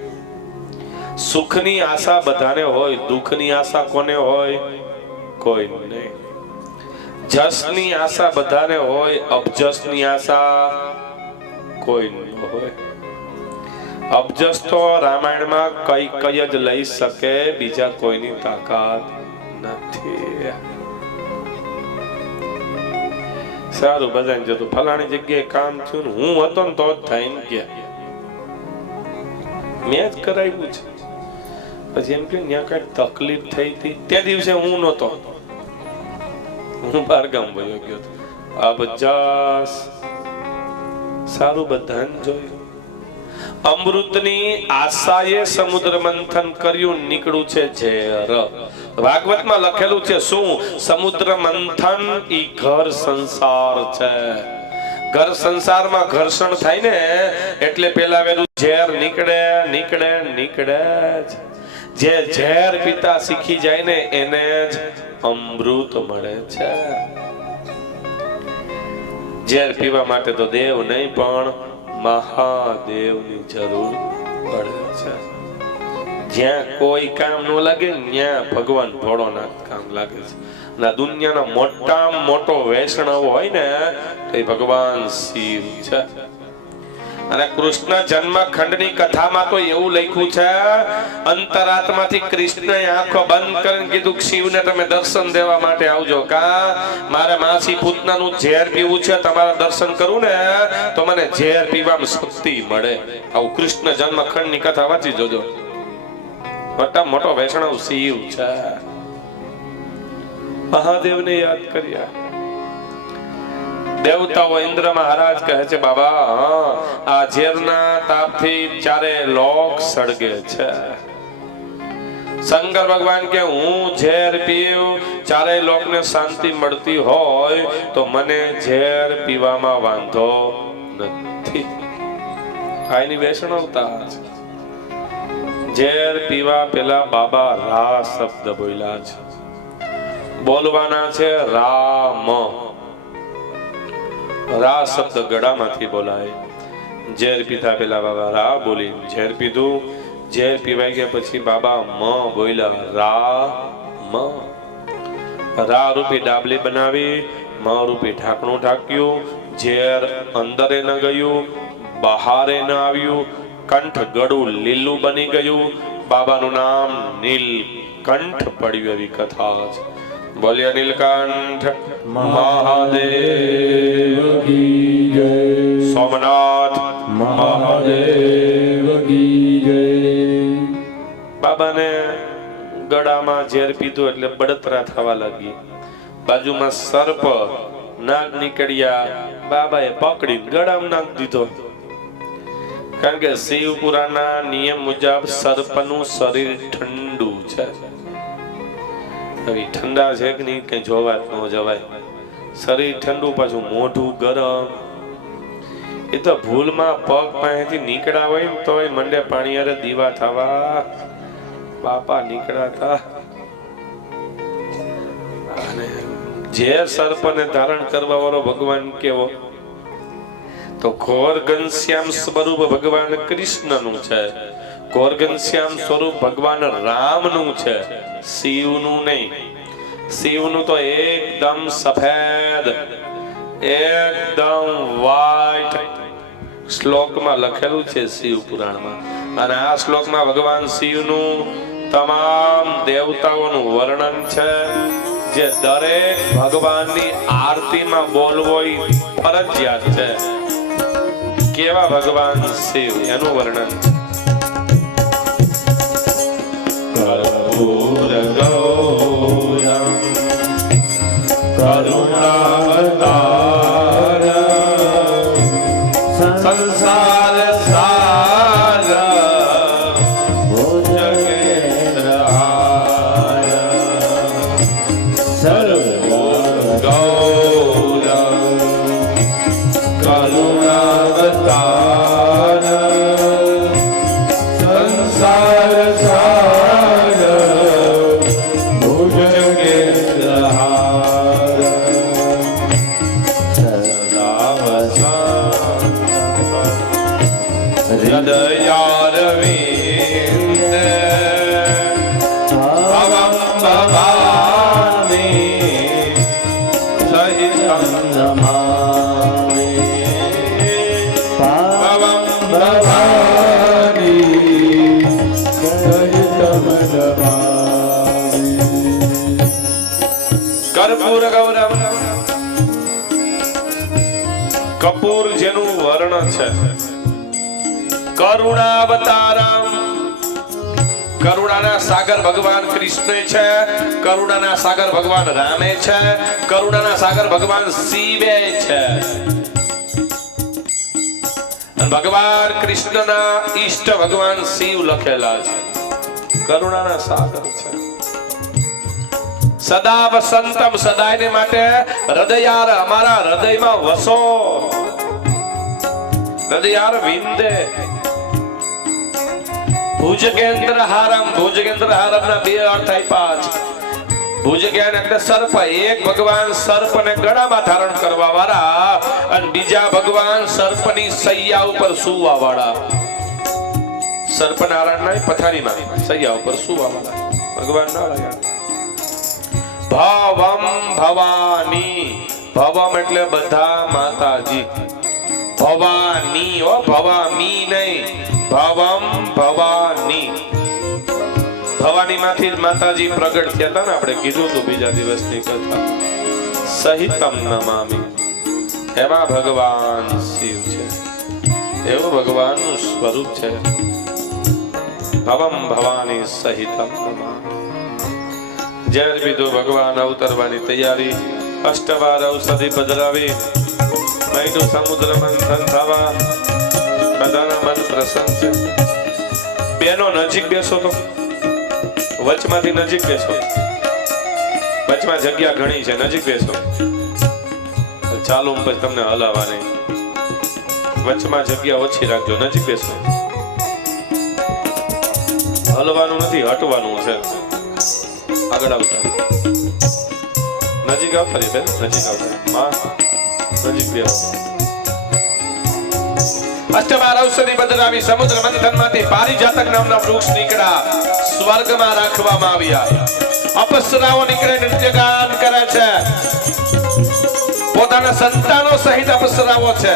સુખની આશા બધાને હોય, દુઃખની આશા કોને હોય? કોઈને નહીં. જસની આશા બધાને હોય, અબજસની આશા કોઈ ન હોય. અબજસ તો રામાયણમાં કઈ જ લઈ શકે, બીજા કોઈની તાકાત નથી. સારું બધાને જતું, ફલાણી જગ્યાએ કામ થયું, હું હતો ને તો જ થાય કે મેં જ કરાવ્યું છે. પછી એમ કે ત્યાં કઈ તકલીફ થઈ હતી, તે દિવસે હું નહોતો, હું બહારગામ વયો ગયો હતો. અબજસ સારું બધાને જોયું. અમૃતની આશાએ સમુદ્ર મંથન કર્યું, નીકળ્યું છે ઝેર. ભાગવતમાં લખેલું છે શું? સમુદ્ર મંથન ઈ ઘર સંસાર છે. ઘર સંસારમાં ઘર્ષણ થાય ને એટલે પેલા વેલું ઝેર નીકળે નીકળે નીકળે. જે ઝેર પીતા શીખી જાય ને એને જ અમૃત મળે છે. ઝેર પીવા માટે તો દેવ નહીં પણ મહાદેવની જરૂર પડે છે. જ્યાં કોઈ કામ ન લાગે ત્યાં ભગવાન ભોળોનાથ કામ લાગે છે. ના દુનિયાના મોટામાં મોટો વૈષ્ણવ હોય ને એ ભગવાન શિવ છે. અને કૃષ્ણ જન્મખંડની કથામાં તો એવું લખ્યું છે, અંતરાત્માથી કૃષ્ણએ આંખો બંધ કરીને કીધું શિવને તમે દર્શન દેવા માટે આવજો. કા મારે માસી પૂતનાનું ઝેર પીવું છે, તમારા દર્શન કરું ને તો મને ઝેર પીવામાં શક્તિ મળે. આવું કૃષ્ણ જન્મખંડની કથા વાંચી જોજો. મોટા મોટો વૈષ્ણવ શિવ છે. મહાદેવને યાદ કર્યા. દેવતાઓ ઇન્દ્ર મહારાજ કહે છે બાબા આ ઝેરના તાપથી ચારે લોક સળગે છે. શંકર ભગવાન કે હું ઝેર પીઉં ચારે લોકને શાંતિ મળતી હોય તો મને ઝેર પીવામાં વાંધો નથી. આની વૈષ્ણવતા છે. ઝેર પીવા પેલા બાબા રા શબ્દ બોલ્યા છે. બોલવાના છે રામ. રા શબ્દ ગળામાંથી બોલાય. ઝેર પીતા પેલા બાબા રા બોલી ઝેર પીધું. ઝેર પીવાઈ ગયા પછી બાબા મ બોલ્યા રામ. રા રૂપી ડાબલી બનાવી, મ રૂપી ઢાંકણું ઢાંક્યું. ઝેર અંદરે ન ગયું, બહારે ન આવ્યું. કંઠ ગળું લીલું બની ગયું. બાબાનું નામ નીલકંઠ પડ્યું. એવી કથા છે. બોલ્યા નીલકંઠ મહાદેવ કી જય. સોમનાથ મહાદેવ કી જય. બાબાને ગળામાં ઝેર પીધું એટલે બળતરા થવા લાગી. બાજુમાં સર્પ નાગ નીકળ્યા. બાબાએ પકડી ગળામાં નાખ દીધો. કારણ કે શિવ પુરાણના નિયમ મુજબ સર્પનું શરીર ઠંડુ છે. ઠંડા છે કે નહીં કઈ જોવા જ ન જવાય. શરીર ઠંડુ પાછું મોઢું ગરમ. એ તો ભૂલમાં પગ પાસેથી નીકળ્યા હોય ને તોય મંડે પાણી અરે દીવા થવા. બાપા નીકળાતા અને જે સર્પને ધારણ કરવા વાળો ભગવાન કેવો તો ઘોર ઘનશ્યામ સ્વરૂપ ભગવાન કૃષ્ણનું છે. ઘોર ઘનશ્યામ સ્વરૂપ ભગવાન રામનું છે, શિવનું નહીં. શિવનું તો એકદમ સફેદ, એકદમ વ્હાઈટ શ્લોકમાં લખેલું છે શિવ પુરાણમાં. અને આ શ્લોકમાં ભગવાન શિવનું તમામ દેવતાઓનું વર્ણન છે, જે દરેક ભગવાનની આરતીમાં બોલવો ફરજિયાત છે. કેવા ભગવાન શિવ એનું વર્ણન. કર્પૂર ગૌરમ કરુણાવતાર સંસાર સાર ભુજગેન્દ્રહાર સર્વોર ગૌરમ કરુણાવતાર સંસાર સાર ભુજગેન્દ્રહાર સદા હૃદયારવિંદ ભવં ભવાની સહિतं નમામિ. ભવં ભવાની સહિतं નમામિ. કર્પૂર ગૌરમ. કપૂર જેનું વર્ણ છે. કરુણાવતારમ. કરુણાના સાગર ભગવાન કૃષ્ણ છે. કરુણાના સાગર ભગવાન રામે છે. કરુણાના સાગર ભગવાન શિવે છે. ભગવાન કૃષ્ણના ઈષ્ટ ભગવાન શિવ લખેલા છે. કરુણાના સાગર છે. સદા વસંતમ, સદાયને માટે હૃદયાર, અમારા હૃદયમાં વસો. હૃદયાર વિંદે. ભુજગેન્દ્રહારમ. ભુજગેન્દ્રહારમ ના બે અર્થ આપ્યા છે. ભુજગેન એટલે સર્પ. એક ભગવાન સર્પને ગળામાં ધારણ કરવા વાળા અને બીજા ભગવાન સર્પની સૈયા ઉપર સુવા વાળા. સર્પનારાયણ પથારીમાં સૈયા ઉપર સુવા વાળા ભગવાન નારાયણ. ભવમ ભવાની. ભવમ એટલે બધા માતાજી. ભવાની ઓ ભવાની નહીં. ભવમ ભવાની. ભવાની માંથી માતાજી પ્રગટ થયા હતા ને, આપણે કીધું હતું બીજા દિવસની કથા. સહિતમ નમામિ. એવા ભગવાન શિવ છે. એવું ભગવાનનું સ્વરૂપ છે. ભવમ ભવાની સહિતમ નમામિ. ઝેર પીધું. ભગવાન અવતરવાની તૈયારી. અષ્ટવાર ઔષધિ પધરાવી માંડ્યું સમુદ્ર મંથન થવા, બધાના મન પ્રસન્ન છે. બેનો નજીક બેસો તો, વચમાંથી નજીક બેસો, વચમાં જગ્યા ઘણી છે, નજીક બેસો. ચાલો પછી તમને હલાવા નહીં, વચમાં જગ્યા ઓછી રાખજો, નજીક બેસો. હલવાનું નથી, હટવાનું છે. આગળ આવતા, નજીક આવતા રે બેન, નજીક આવતા. માં નજીક બેસો. અષ્ટમાર ઔષધિ બદલાવી સમુદ્ર મંથનમાંથી પારિજાતક નામના વૃક્ષ નીકળ્યા, સ્વર્ગમાં રાખવામાં આવ્યા. અપ્સરાઓ નીકળે, નૃત્યગાન કરે છે, પોતાના સંતાનો સહિત અપ્સરાઓ છે.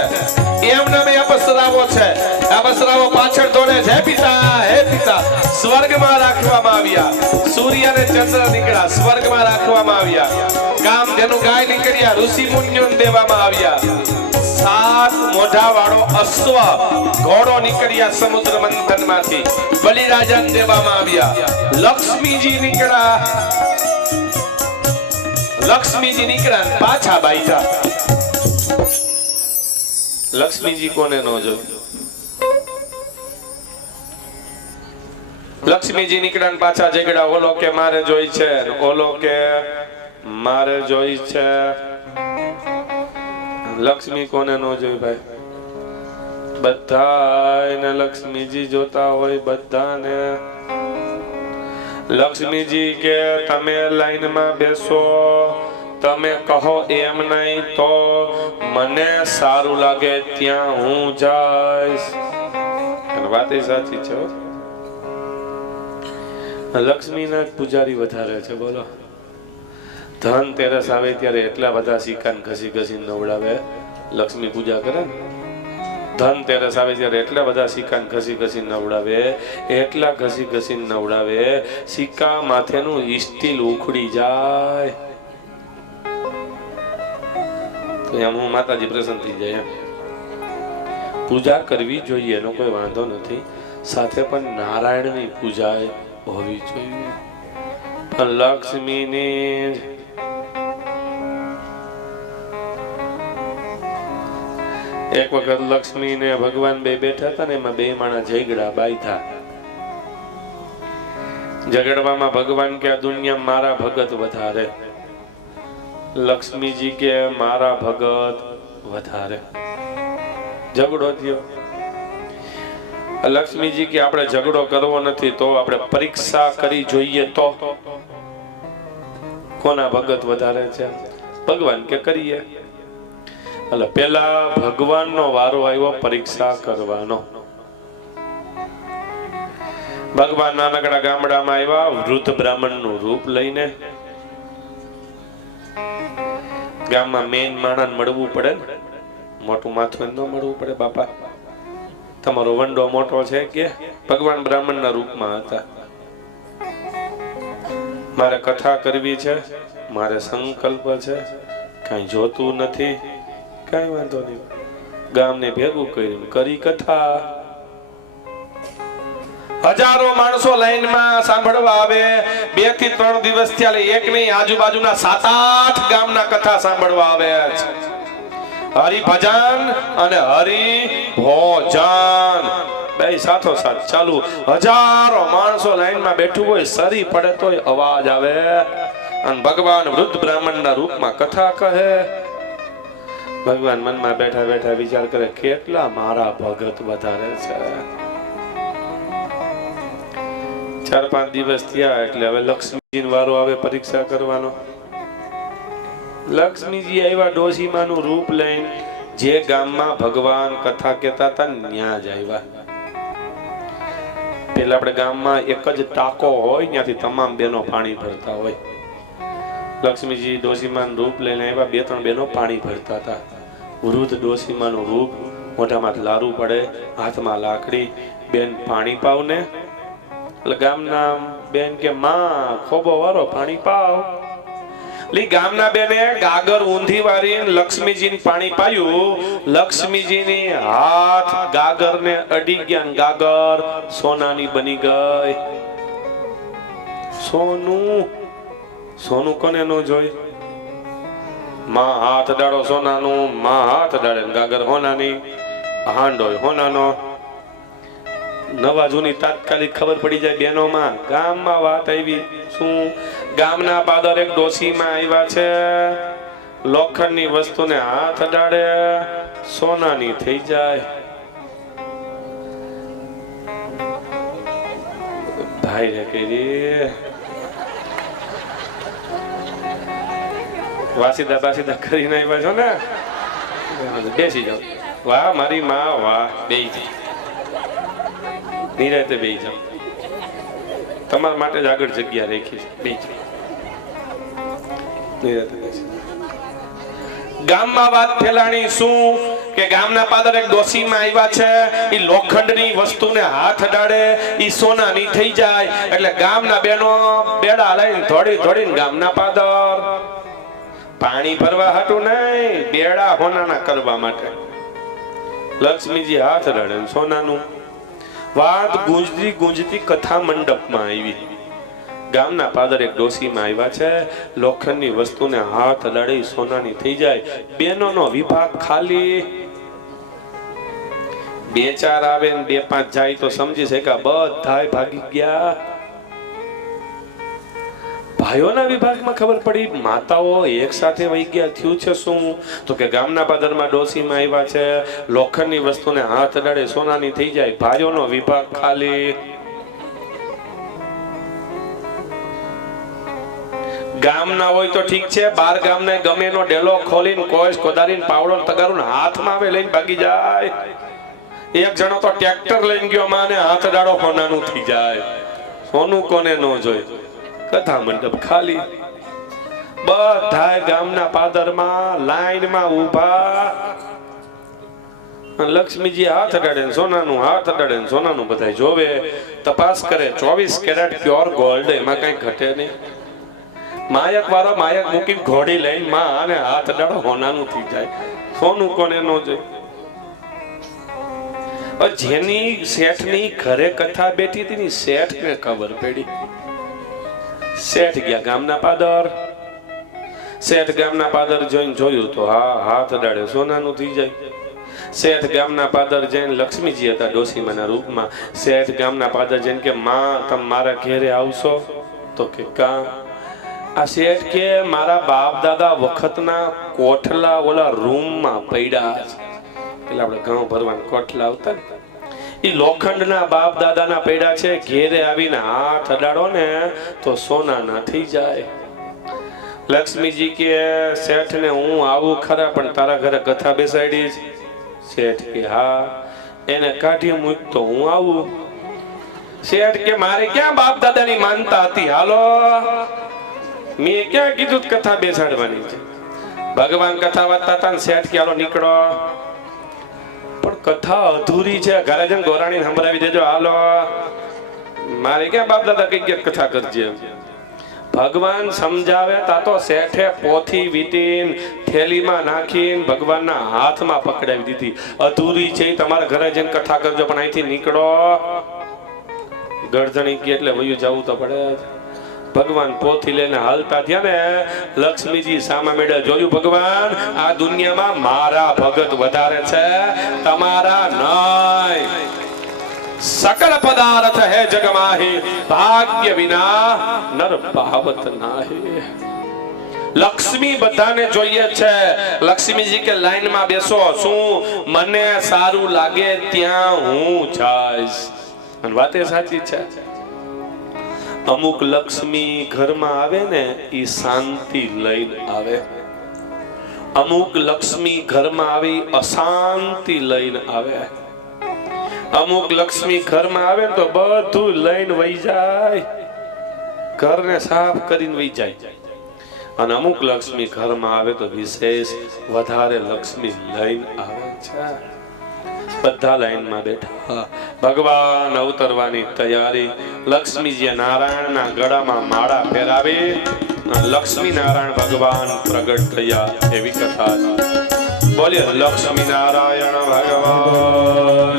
એમના બે અપ્સરાઓ છે. અપ્સરાઓ પાછળ દોડે છે, હે પિતા. સ્વર્ગમાં રાખવામાં આવ્યા. સૂર્ય અને ચંદ્ર નીકળ્યા, સ્વર્ગમાં રાખવામાં આવ્યા. કામધેનુ ગાય નીકળ્યા, ઋષિ મુનિઓને દેવામાં આવ્યા. 7 મોઢા વાળો અશ્વ ઘોડો નીકળ્યા સમુદ્ર મંથનમાંથી, બલિરાજાને દેવામાં આવ્યા. લક્ષ્મીજી નીકળ્યા, પાછા બાઈઠા. લક્ષ્મીજી કોને ન જોયું? લક્ષ્મીજી નીકળ્યા પાછા ઝઘડા. ઓલો કે મારે જોઈ છે, ઓલો કે મારે જોઈ છે. લક્ષ્મી કોને ન જોઈ ભાઈ? બધાને લક્ષ્મીજી જોતા હોય, બધાને. લક્ષ્મીજી કે તમે લાઈનમાં બેસો, તમે કહો એમ નહીં તો મને સારું લાગે ત્યાં હું જઈશ. વાત એ સાચી છે. લક્ષ્મીના પૂજારી વધારે છે. બોલો, ધનતેરસ આવે ત્યારે એટલા બધા સિક્કા ઘસી ઘસીને નવડાવે. લક્ષ્મી પૂજા કરે ને, ધનતેરસ આવે ત્યારે એટલા બધા સિક્કા ઘસી ઘસીને નવડાવે, એટલા ઘસી ઘસીને નવડાવે, સિક્કા માથેનું સ્ટીલ ઉખડી જાય. તો એમ હું માતાજી પ્રસન્ન થઈ જાય. પૂજા કરવી જોઈએ, એનો કોઈ વાંધો નથી. સાથે પણ નારાયણની પૂજા હોવી જોઈએ. પણ લક્ષ્મીની એક વખત લક્ષ્મી ને ભગવાન બે બેઠા હતા ને, એમાં બે માણસ ઝઘડા બાઈથા. ઝઘડવામાં ભગવાન કે આ દુનિયા મારા ભગત વધારે, લક્ષ્મીજી કે મારા ભગત વધારે. ઝઘડો થયો. લક્ષ્મીજી કે આપણે ઝઘડો કરવો નથી, તો આપણે પરીક્ષા કરી જોઈએ. તો કોના ભગત વધારે છે? ભગવાન કે કરીએ. એટલે પેલા ભગવાનનો વારો આવ્યો પરીક્ષા કરવાનો. ભગવાન નાનકડા ગામડામાં આવ્યા, વૃદ્ધ બ્રાહ્મણનું રૂપ લઈને. ગામમાં મેન માણસ મળવું પડે ને, મોટું માથું ન મળવું પડે. બાપા તમારો વંડો મોટો છે કે? ભગવાન બ્રાહ્મણના રૂપમાં હતા. મારે કથા કરવી છે, મારે સંકલ્પ છે, કઈ જોતું નથી, કઈ વાંધો નહીં. ગામને ભેગું કર્યું, કરી કથા. હજારો માણસો લાઈનમાં સાંભળવા આવે. 2 થી 3 દિવસ થી એક નહીં, આજુબાજુના 7-8 ગામના કથા સાંભળવા આવે છે. હરિભજન અને હરિભોજન બે સાથોસાથ ચાલુ. હજારો માણસો લાઈનમાં બેઠું હોય, સરી પડે તોય અવાજ આવે. અને ભગવાન વૃદ્ધ બ્રાહ્મણના રૂપમાં કથા કહે. ભગવાન મનમાં બેઠા બેઠા વિચાર કરે, કેટલા મારા ભગત વધારે છે. 4-5 દિવસ થયા એટલે હવે લક્ષ્મીજી વારો આવે પરીક્ષા કરવાનો. લક્ષ્મીજી આવ્યા ડોશીમાનું રૂપ લઈને. જે ગામમાં ભગવાન કથા કહેતા હતા ત્યાં જ આવ્યા. પેલા આપણે ગામમાં એક જ ટાંકો હોય, ત્યાંથી તમામ બહેનો પાણી ભરતા હોય. લક્ષ્મીજી ડોશીમાનું રૂપ લઈને આવ્યા. 2-3 બહેનો પાણી ભરતા હતા. વૃદ્ધ ડોશીમાનું રૂપ, મોઢામાં લારું પડે, હાથમાં લાકડી. બેન પાણી પાવ ને. એટલે ગામના બેન કે માં ખોબો વાળો પાણી પાવ. ગામના બેને ગાગર ઊંધી વાળી લક્ષ્મીજીને પાણી પાયું. લક્ષ્મીજીની હાથ ગાગર ને અડી ગયા. ગાગર સોનાની બની ગઈ. સોનું કોને નો જોઈ? માં હાથ અડાડો સોનાનું, માં હાથ અડાડે ગાગર હોનાની, હાંડો હોનાનો. નવા જૂની તાત્કાલિક ખબર પડી જાય બેનોમાં. ગામમાં વાત આવી શું? ગામના પાદર એક ડોશીમાં આવ્યા છે, લોખંડની વસ્તુને હાથ અડાડે સોનાની થઈ જાય. ભાઈ રે કે વાસીદા બાસીદા કરીને આવ્યા છો ને, બેસી જાઓ. વાહ મારી માં, વાહ. બેસી જાઓ, નિરાતે બેસી જાઓ. તમારા માટે જ આગળ જગ્યા રાખી છે. બેસી જાઓ, નિરાતે બેસી. ગામમાં વાત ફેલાણી શું કે ગામના પાદર એક ડોશીમાં આવ્યા છે, ઈ લોખંડની વસ્તુને હાથ અડાડે ઈ સોનાની થઈ જાય. એટલે ગામના બેનો બેડા લઈને દોડીને ગામના પાદર પાણી ભરવા હાટું નહીં, બેડા હોનાના કરવા માટે. લક્ષ્મીજી હાથ અડાડે સોનાનું. વાત ગુંજતી કથા મંડપમાં આવી. ગામના પાદર એક ડોશીમાં આવ્યા છે, લોખંડની વસ્તુને હાથ અડાડે સોનાની થઈ જાય. બેનોનો વિભાગ ખાલી. 2-4 આવે ને 2-5 જાય તો સમજી શકા બધાય ભાગી ગયા. ભાઈઓના વિભાગમાં ખબર પડી માતાઓ એક સાથે વહી ગયા. થયું છે શું? તો કે ગામના પાદરમાં ડોશીમાં આવ્યા છે, લોખંડની વસ્તુને હાથ અડાડે સોનાની થઈ જાય. ભાઈઓનો વિભાગ ખાલી. ગામના હોય તો ઠીક છે, બાર ગામના ગમે એનો ડેલો ખોલીને કોઈસ કોદારીને પાવડો તગારું હાથમાં આવે લઈને ભાગી જાય. એક જણો તો ટ્રેક્ટર લઈને ગયો, માને હાથ અડાડો સોનાનું થઈ જાય. સોનું કોને ન જોઈ? કથા મંડપ ખાલી. બધા ગામના પાદરમાં લાઈનમાં ઊભા. લક્ષ્મીજી હાથ અડાડે સોનાનું, હાથ અડાડે સોનાનું. બધા જોવે, તપાસ કરે. 24 કેરેટ પ્યોર ગોલ્ડ, એમાં કઈ ઘટે નહીં. માયક વાળો માયક મૂકી ઘોડી લઈને માં અને હાથ અડાડો સોનાનું થઈ જાય. સોનું કોને ન જોઈ? જેની શેઠની ઘરે કથા બેઠી હતી, શેઠને ખબર પડી. શેઠ ગયા ગામના પાદર. શેઠ ગામના પાદર જોઈને જોયું તો હા, હાથ અડાડે સોનાનું થઈ જાય. શેઠ ગામના પાદર જઈને, લક્ષ્મીજી હતા ડોશીમાના રૂપમાં. શેઠ ગામના પાદર જઈને કે માં તમે મારા ઘેરે આવશો? તો કે કા? આ શેઠ કે મારા બાપ દાદા વખતના કોઠલા ઓલા રૂમમાં પડ્યા છે. પેલા આપણે ઘઉં ભરવાના કોઠલા આવતા ને, ઈ લોખંડના બાપ દાદાના પડ્યા છે. ઘેરે આવીને હાથ અડાડો ને તો સોનાના થઈ જાય. લક્ષ્મીજી કે શેઠને હું આવું ખરા, પણ તારા ઘરે કથા બેસાડી છે? શેઠ કે હા. એને કાઢી મૂક તો હું આવું. શેઠ કે મારે ક્યાં બાપ દાદાની માનતા હતી? હાલો, મેં ક્યાં કીધું કથા બેસાડવાની છે? ભગવાન કથા વાંચતા હતા ને શેઠ કે હાલો નીકળો. પણ કથા અધૂરી છે, ઘરે જઈને ગોરાણીને સંભળાવી દેજો. હાલો, મારે ક્યાં બાપ દાદા કઈ કથા કરજે. ભગવાન સમજાવે તા તો શેઠે પોથી વીટીન થેલીમાં નાખીને ભગવાનના હાથમાં પકડાવી દીધી. અધૂરી છે, તમારા ઘરે જઈને કથા કરજો, પણ અહીંથી નીકળો. ગરજણી કે એટલે વયું જવું તો પડે. ભગવાન પોથી લઈને હાલતા થયા ને, લક્ષ્મીજી સામા મેળે જોયું. ભગવાન આ દુનિયામાં મારા ભગત વધારે છે, તમારા નહીં. સકલ પદાર્થ હે જગમાહી, ભાગ્ય વિના નર પાવત નાહી. લક્ષ્મી બધાને જોઈએ છે. લક્ષ્મીજી કે લાઈનમાં બેસો. શું મને સારું લાગે ત્યાં હું જઈશ. અને વાત એ સાચી છે. અમુક લક્ષ્મી ઘરમાં આવે ને, ઈ શાંતિ લઈને આવે. અમુક લક્ષ્મી ઘરમાં આવી અશાંતિ લઈને આવે. અમુક લક્ષ્મી ઘરમાં આવે ને તો બધું લઈને વહી જાય, ઘરને સાફ કરીને વહી જાય. અને અમુક લક્ષ્મી ઘરમાં આવે તો વિશેષ વધારે લક્ષ્મી લઈને આવે છે. બધા લાઈનમાં બેઠા. ભગવાન અવતરવાની તૈયારી. લક્ષ્મીજી નારાયણના ગળામાં માળા પહેરાવી લક્ષ્મી નારાયણ ભગવાન પ્રગટ થયા. એવી કથા છે. બોલીએ લક્ષ્મી નારાયણ ભગવાન,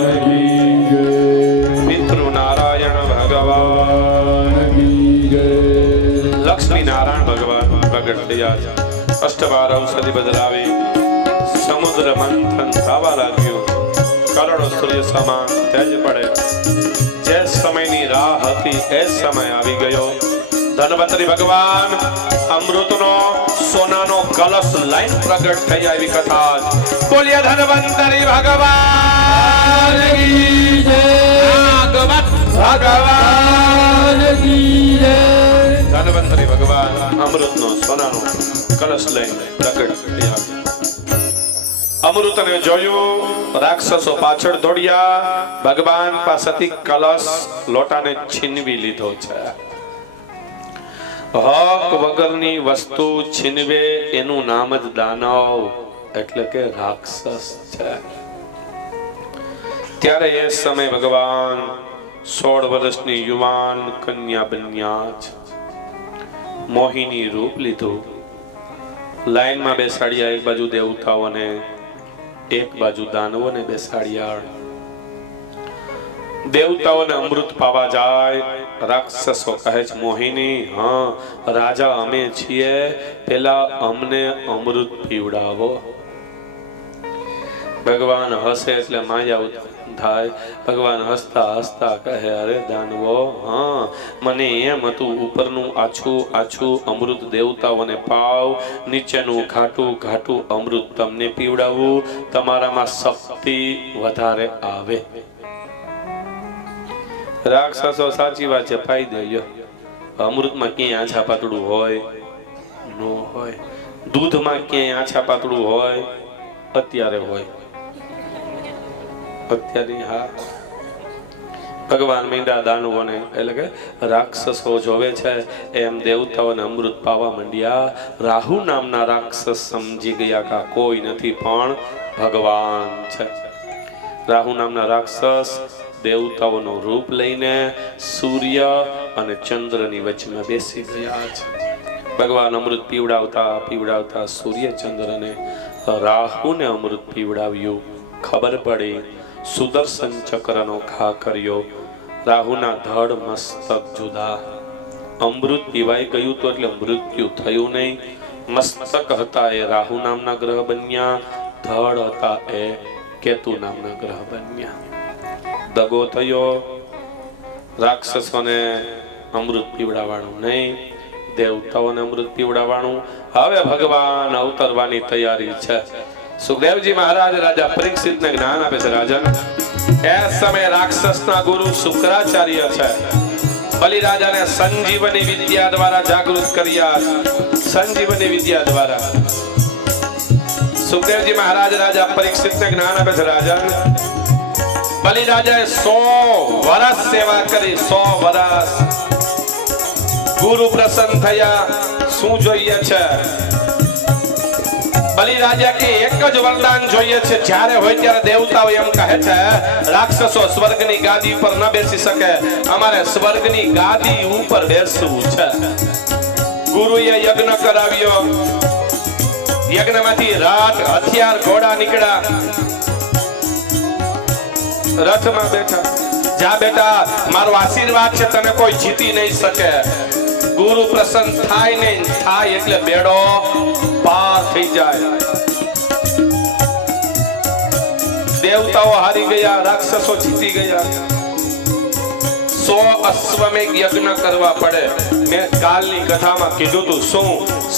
પિતૃ નારાયણ ભગવાન, લક્ષ્મી નારાયણ ભગવાન પ્રગટ થયા છે. અષ્ટવાર ઔષધિ બદલાવી સમુદ્ર મંથન થવા લાગ્યું. કરોડો સૂર્ય સમાન તેજ પડે. જે સમયની રાહ હતી એ સમય આવી ગયો. ધન્વંતરી ભગવાન અમૃતનો સોનાનો કલશ લઈને પ્રગટ થઈ આવી કથા. બોલીએ ધન્વંતરી ભગવાન કી જય. ભગવાન કી જય. ધન્વંતરી ભગવાન અમૃતનો સોનાનો કલશ લઈને પ્રગટ થઈ આવ્યા. અમૃતને જોયું, રાક્ષસો પાછળ દોડ્યા. ભગવાન પાસેથી કલશ લોટાને છીનવી લીધો છે. હક વગરની વસ્તુ છીનવે એનું નામ જ દાનવ એટલે કે રાક્ષસ છે. ત્યારે એ સમય ભગવાન 16 વર્ષની યુવાન કન્યા બન્યા છે. મોહિની રૂપ લીધું. લાઈનમાં બેસાડ્યા, એક બાજુ દેવતાઓને એક બાજુ દાનવોને બેસાડ્યા. દેવતાઓને અમૃત પાવા જાય. રાક્ષસો કહે છે મોહિની, હા રાજા અમે છીએ, પેલા અમને અમૃત પીવડાવો. ભગવાન હસે એટલે માયા ઉત્પન્ન થાય. ભગવાન હસતા હસતા કહે અરે દાનવો, હા મને એમ હતું ઉપરનું આછું આછું અમૃત દેવતાઓને પાવ, નીચેનું ઘાટું ઘાટું અમૃત તમને પીવડાવું, તમારામાં શક્તિ વધારે આવે. રાક્ષસો સાચી વાત છે, પાઈ દે. અમૃતમાં ક્યાંય આછા પાતળું હોય નો હોય, દૂધમાં ક્યાંય આછા પાતળું હોય અત્યારે હોય, અત્યારે હા. ભગવાન મીંડા દાનવોને એટલે કે રાક્ષસો જોવે છે એમ દેવતાઓને અમૃત પાવા માંડ્યા. રાહુ નામના રાક્ષસ સમજી ગયા કે કોઈ નથી પણ ભગવાન છે. રાહુ નામના રાક્ષસ દેવતાઓનું રૂપ લઈને સૂર્ય અને ચંદ્રની વચ્ચેમાં બેસી ગયા છે. ભગવાન અમૃત પીવડાવતા પીવડાવતા સૂર્ય ચંદ્રને રાહુને અમૃત પીવડાવ્યું. ખબર પડી, સુદર્શન ચક્રનો ઘા કર્યો. રાહુના ધડ મસ્તક જુદા. અમૃત પીવાઈ ગયું તો એટલે મૃત્યુ થયું નહીં. મસ્તક હતા એ રાહુ નામના ગ્રહ બન્યા, ધડ હતા એ કેતુ નામના ગ્રહ બન્યા. દગો થયો. રાક્ષસોને અમૃત પીવડાવવાનું નહીં, દેવતાઓને અમૃત પીવડાવવાનું. હવે ભગવાન અવતરવાની તૈયારી છે. સુખદેવજી મહારાજ રાજા પરીક્ષિતને જ્ઞાન આપે છે. રાજન, એ સમયે રાક્ષસના ગુરુ શુક્રાચાર્ય છે. બલિ રાજાને સંજીવની વિદ્યા દ્વારા જાગૃત કર્યા. સંજીવની વિદ્યા દ્વારા સુખદેવજી મહારાજ રાજા પરીક્ષિતને જ્ઞાન આપે છે. રાજન, બલિ રાજાએ 100 વર્ષ સેવા કરી. 100 વર્ષ ગુરુ પ્રસન્ન થયા. શું જોઈએ છે? બલિ રાજા કે એક જ વરદાન જોઈએ છે. જ્યારે હોય ત્યારે દેવતાઓ એમ કહે છે રાક્ષસો સ્વર્ગની ગાદી ઉપર ન બેસી શકે, અમારે સ્વર્ગની ગાદી ઉપર બેસવું છે. ગુરુએ યજ્ઞ કરાવ્યો. યજ્ઞમાંથી રથ, હથિયાર, ઘોડા નીકળ્યા. રથમાં બેઠા. જા બેટા, મારો આશીર્વાદ છે, તને કોઈ જીતી નહીં શકે. ગુરુ પ્રસન્ન થાય નહીં, થાય એટલે બેડો પાર થઈ જાય. દેવતાઓ હારી ગયા, રાક્ષસો જીતી ગયા. 100 અશ્વમેઘ યજ્ઞ કરવા પડે. મેં કાલની કથામાં કીધું તું, શું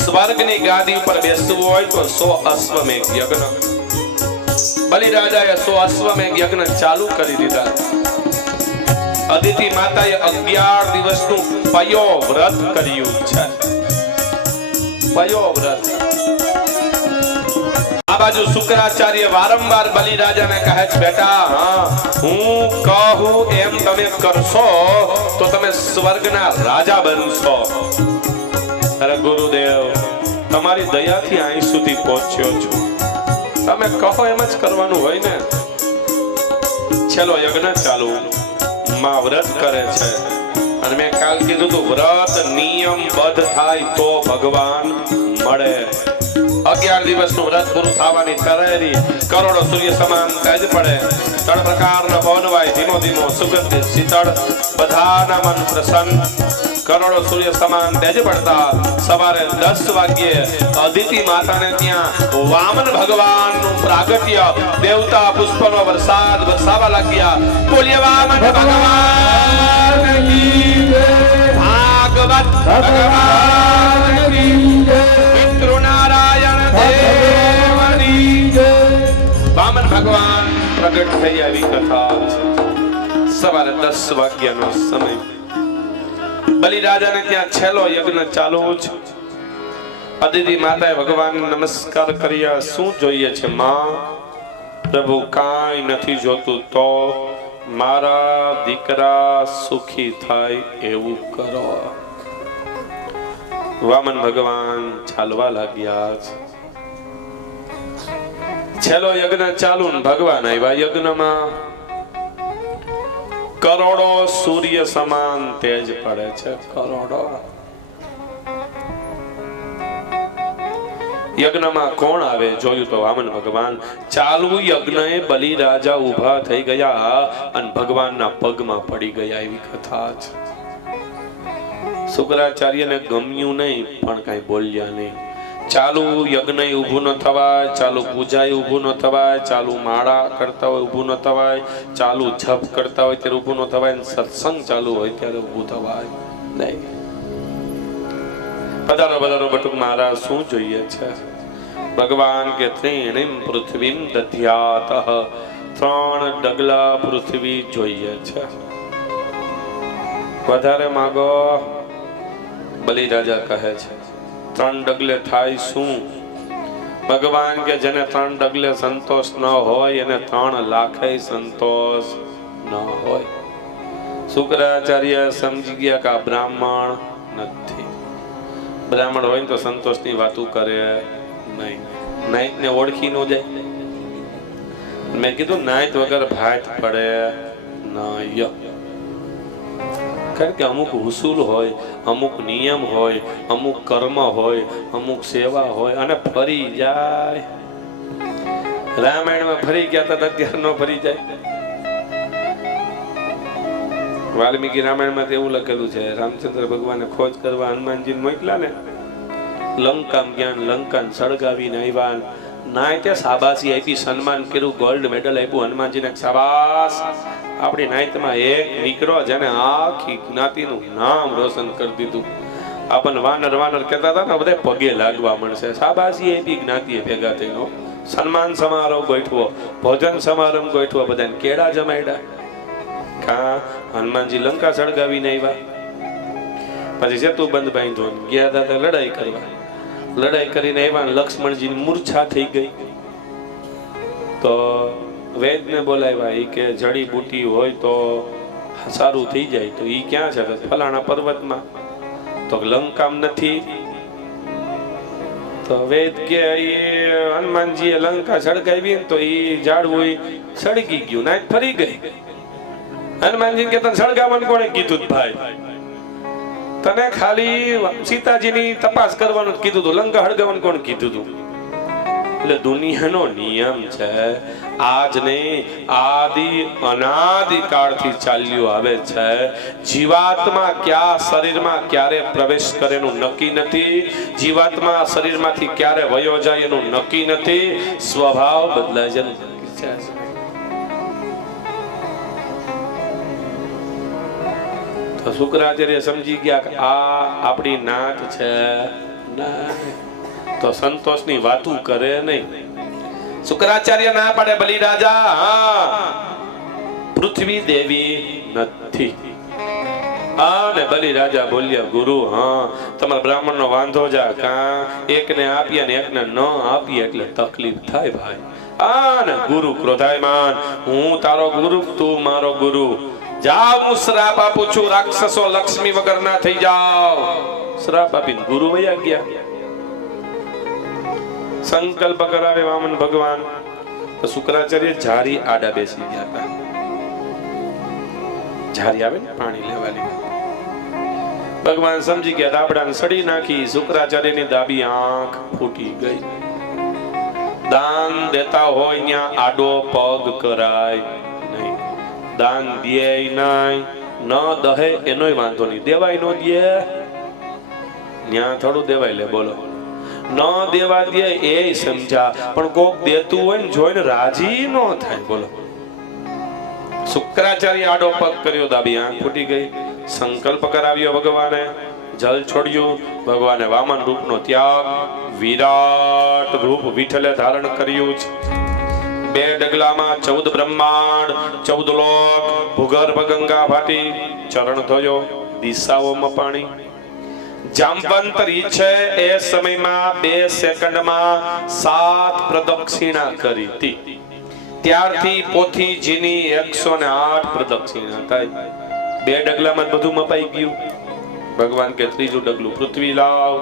સ્વર્ગની ગાદી ઉપર બેસવું હોય તો 100 અશ્વમેઘ યજ્ઞ. બલિ રાજાએ 100 અશ્વમેઘ યજ્ઞ ચાલુ કરી દીધા. અદિતિ માતાએ 11 દિવસનું પયો વ્રત કર્યું છે. પયો વ્રત. આ બાજુ શુક્રાચાર્ય વારંવાર બલિ રાજાને કહે છે બેટા, હા હું કહું એમ તમે કરશો તો તમે સ્વર્ગના રાજા બનશો. અરે ગુરુદેવ, તમારી દયાથી અહીં સુધી પહોંચ્યો છું. તમે કહો એમ જ કરવાનું હોય ને. છેલ્લો યજ્ઞ ચાલુ. માં વ્રત કરે છે. અને મેં કાલ કીધું તું વ્રત નિયમબદ્ધ થાય તો ભગવાન મળે. 11 દિવસનું વ્રત પૂરું થવાની તૈયારી. કરોડો સૂર્ય સમાન તેજ પડે. 3 પ્રકારના પવન વાય ધીમો ધીમો, સુગંધિત, શીતળ. બધાના મન પ્રસન્ન. કરોડો સૂર્ય સમાન તેજ પડતા સવારે 10 વાગ્યે અદિતિ માતાને ત્યાં વામન ભગવાનનું પ્રાગટ્ય દેવતા પુષ્પનો વરસાદ વરસાવા લાગ્યા. બોલીએ વામન ભગવાન કી જય, ભાગવત ભગવાન કી જય, પિતૃ નારાયણ દેવની જય. વામન ભગવાન પ્રગટ થઈ આવી કથા છે. સવારે 10 વાગ્યાનો સમય. બલિરાજાને ત્યાં છેલ્લો યજ્ઞ ચાલુ છે. અદિતિ માતાએ ભગવાન નમસ્કાર કર્યા. શું જોઈએ છે માં? પ્રભુ કાંઈ નથી જોતું, તો મારા દીકરા સુખી થાય એવું કરો. વામન ભગવાન ચાલવા લાગ્યા છે. છેલ્લો યજ્ઞ ચાલુ ને ભગવાન આવ્યા. યજ્ઞમાં કરોડો સૂર્ય સમાન તેજ પડે છે. કરોડો. યજ્ઞમાં કોણ આવે જોયું તો વામન ભગવાન. ચાલુ યજ્ઞએ બલિરાજા ઊભા થઈ ગયા અને ભગવાનના પગમાં પડી ગયા એવી કથા છે. શુક્રાચાર્યને ગમ્યું નહીં પણ કઈ બોલ્યા નહીં. ચાલુ યજ્ઞ ઊભું ન થવાય, ચાલુ પૂજા ઊભું ન થવાય, ચાલુ માળા કરતા હોય ઊભું ન થવાય, ચાલુ જપ કરતા હોય ત્યારે ઊભું ન થવાય, સત્સંગ ચાલુ હોય ત્યારે ઊભું થવાય નહીં. પધારો પધારો બટુક મહારાજ, શું જોઈએ છે? ભગવાન કે ત્રીણીમ પૃથ્વીમ દધ્યાતઃ, 3 ડગલા પૃથ્વી જોઈએ છે. વધારે માગો. બલિરાજા કહે છે 3 ડગલે થાય શું? ભગવાન કે જેને 3 ડગલે સંતોષ ન હોય એને 3 લાખે સંતોષ ન હોય. શુક્રાચાર્ય સમજી ગયા કે આ બ્રાહ્મણ નથી. બ્રાહ્મણ હોય તો સંતોષની વાતો કરે નહીં. નાઈટ ને ઓળખી ન જાય. મેં કીધું નાઈટ વગર ભાત પડે નહીં. કારણ કે અમુક ઉસૂલ હોય, અમુક નિયમ હોય, અમુક કર્મ હોય, અમુક સેવા હોય અને ફરી જાય. રામાયણમાં ફરી ગયા હતા, અત્યારે ન ફરી જાય. વાલ્મીકી રામાયણમાં એવું લખેલું છે, રામચંદ્ર ભગવાને ખોજ કરવા હનુમાનજી મોકલ્યા ને, લંકામ જ્ઞાન લંકાન સળગાવીને આવ્યા. નાયતે શાબાશી આપી, સન્માન કર્યું, ગોલ્ડ મેડલ આપ્યું હનુમાનજીને. શાબાશ. આપણી નાયતમાં એક દીકરો જેને આખી જ્ઞાતિનું નામ રોશન કરી દીધું. આપણને વાનર વાનર કહેતા હતા ને, બધા પગે લાગવા મળશે. શાબાશી આપી જ્ઞાતિએ ભેગા થઈને. સન્માન સમારોહ ગોઠવો, ભોજન સમારંભ ગોઠવો, બધાને કેળા જમાડ્યા. કા હનુમાનજી લંકા સળગાવીને આવ્યા. પછી સેતુ બંધ બાંધ્યો, ગયા હતા લડાઈ કરવા. લડાઈ કરીને આવ્યા, લક્ષ્મણજીની મૂર્છા થઈ ગઈ. તો વેદને બોલાવ્યા. એ કે જડીબુટી હોય તો સારું થઈ જાય. તો એ ક્યાં છે? ફલાણા પર્વતમાં. તો લંકામ નથી. તો વેદ કે હનુમાનજીએ લંકા સળગાવી તો એ ઝાડવું સળગી ગયું, ના ફરી ગઈ. હનુમાનજી કે તને સળગાવવાનું કોણે કીધું? ભાઈ તને ખાલી સીતાજીની તપાસ કરવાનું કીધું હતું, લંકા સળગાવવાનું કોણ કીધું હતું? એટલે દુનિયાનો નિયમ છે આજને આદિ અનાદિ કાળથી ચાલ્યું આવે છે. જીવાત્મા ક્યાં શરીરમાં ક્યારે પ્રવેશ કરે એનું નક્કી નથી. જીવાત્મા શરીરમાંથી ક્યારે વયો જાય એનું નક્કી નથી. સ્વભાવ બદલાય છે. તો શુક્રાચાર્ય સમજી ગયા કે આ આપણી નાત છે. તો સંતોષની વાતું કરે નહીં. શુક્રાચાર્ય ના પાડે. બલિરાજા પૃથ્વી દેવી નથી. અને બલિરાજા બોલ્યા, ગુરુ તમારા બ્રાહ્મણ નો વાંધો જા. કા એકને આપીએ ને એકને ન આપીએ એટલે તકલીફ થાય ભાઈ. અને ગુરુ ક્રોધાયમાન, હું તારો ગુરુ, તું મારો ગુરુ. જાઓ, હું શ્રાપ આપું છું, રાક્ષસો લક્ષ્મી વગર ના થઈ જાઓ. શ્રાપ આપીને ગુરુ વયા ગયા. સંકલ્પ કરાવે વામન ભગવાન. તો શુક્રાચાર્ય ઝારી આડા બેસી ગયા હતા. ઝારી આવે ને પાણી લેવાની. ભગવાન સમજી ગયા, દાબડાને સડી નાખી. શુક્રાચાર્યની ડાબી આંખ ફૂટી ગઈ. દાન દેતા હોય ત્યાં આડો પગ કરાય નહીં. દાન દે નહીં, ન દહે એનોય વાંધો નહીં, દેવાય નો દે ન્યા થોડું દેવાય લે, બોલો ન દેવા દે એ સમજા, પણ કોક દેતું હોય ને જોઈને રાજી ન થાય, બોલો. શુક્રાચાર્ય આડો પગ કર્યો, દાબી આંખ ફૂટી ગઈ. સંકલ્પ કરાવ્યો ભગવાને, જલ છોડ્યું. ભગવાને વામન રૂપનો ત્યાગ, વિરાટ રૂપ વિઠ્ઠલે ધારણ કર્યું છે. 2 ડગલામાં 14 બ્રહ્માંડ, 14 લોક, ભૂગર્ભ ગંગા ફાટી, ચરણ ધોયો, દિશાઓમાં પાણી. જાંબંતરી છે એ સમયમાં 2 સેકન્ડમાં 7 પ્રદક્ષિણા કરી હતી. ત્યારથી પોથીજીની 108 પ્રદક્ષિણા થાય. 2 ડગલામાં બધું મપાઈ ગયું. ભગવાન કે ત્રીજું ડગલું પૃથ્વી લાવ.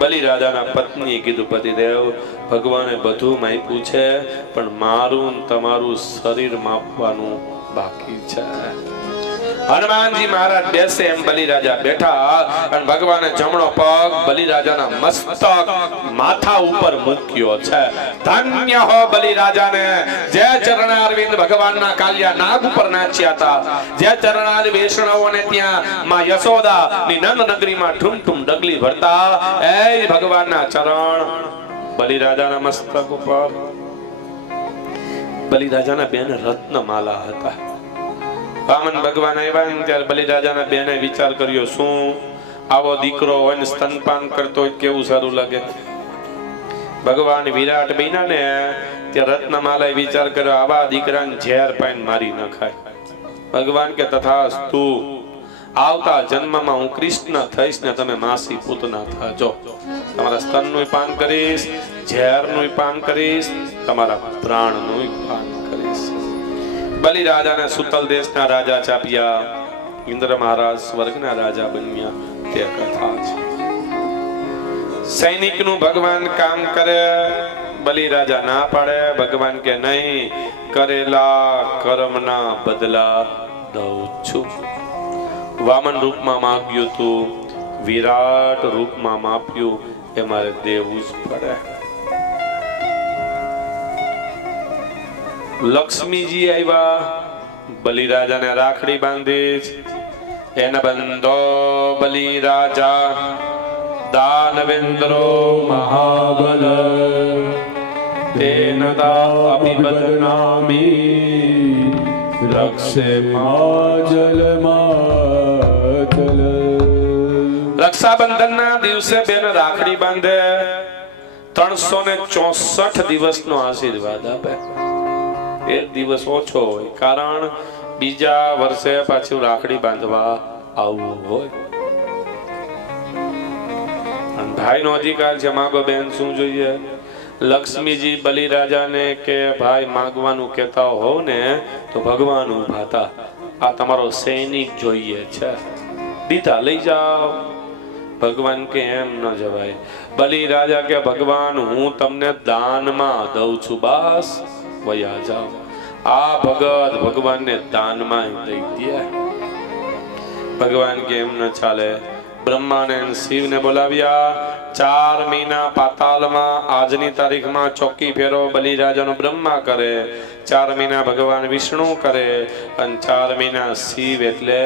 બલિરાજાના પત્નીએ કીધું, પતિદેવ ભગવાને બધું માપ્યું છે, પણ મારું તમારું શરીર માપવાનું બાકી છે. હનુમાનજી મહારાજ બેસે એમ બલિરાજા બેઠા, અને ભગવાને જમણો પગ બલિરાજાના મસ્તક માથા ઉપર મૂક્યો છે. ધન્ય હો બલિરાજાને, જે ચરણારવિંદ ભગવાનના કાલિયા નાગ ઉપર નાચ્યા હતા, જે ચરણારવિંદ વૈષ્ણવોને ત્યાં માં યશોદા ની નંદ નગરીમાં ઠુમ ઠુમ ડગલી ભરતા, એ ભગવાનના ચરણ બલિરાજાના મસ્તક ઉપર. બલિરાજાના બેન રત્નમાલા હતા. વામન ભગવાન આવ્યા ત્યારે બલિરાજાના બેને વિચાર કર્યો, શું આવો દીકરો હોય ને સ્તનપાન કરતો હોય કેવું સારું લાગે. ભગવાન વિરાટ બન્યા ને ત્યારે રત્નમાલાએ વિચાર કર્યો, આવા દીકરાને ઝેર પાઈને મારી નખાય. ભગવાન કે તથાસ્તુ, આવતા જન્મમાં હું કૃષ્ણ થઈશ ને તમે માસી પૂતના થજો. તમારા સ્તનનું પાન કરીશ, ઝેરનું પાન કરીશ, તમારા પ્રાણનું પાન કરીશ. બલિરાજાને સુતલ દેશના રાજા ચાપ્યા, ઇન્દ્ર મહારાજ સ્વર્ગના રાજા બન્યા, તે કથા છે. સૈનિકનું ભગવાન કામ કરે, બલિરાજા ના પાડે. ભગવાન કે નહીં, કરેલા કર્મના બદલા દઉં છું. વામન રૂપમાં માગ્યું તું, વિરાટ રૂપમાં માપ્યું, એ મારે દેવું જ પડે. લક્ષ્મીજી આવ્યા, બલિરાજાને રાખડી બાંધી. એના બંધો બલિરાજા દાનવેન્દ્રો મહાબલ, તેન તાપી બદનામી, રક્ષે માજલ માતલ. રક્ષાબંધનના દિવસે બેન રાખડી બાંધે, 364 દિવસનો આશીર્વાદ આપે. એક દિવસ ઓછો હોય, કારણ બીજા વર્ષે પાછું રાખડી બાંધવા આવવું હોય. ભાઈ નો અધિકાર છે, માગો બેન શું જોઈએ. લક્ષ્મીજી બલિરાજાને કે ભાઈ માગવાનું કહેતા હોવ ને તો ભગવાન ઉભા હતા, આ તમારો સૈનિક જોઈએ છે, દીધા લઈ જાઓ. ભગવાન કે એમ ન જવાય. બલિરાજા કે ભગવાન હું તમને દાનમાં દઉં છું, બસ વયા જાઓ. આ ભગત ભગવાનને દાનમાં દઈ દે. ભગવાન કે એમ ન ચાલે. બ્રહ્માને શિવને બોલાવ્યા. 4 મહિના પાતાળમાં આજની તારીખમાં ચોકી ફેરો બલિરાજાનો બ્રહ્મા કરે, 4 મહિના ભગવાન વિષ્ણુ કરે, અને 4 મહિના શિવ એટલે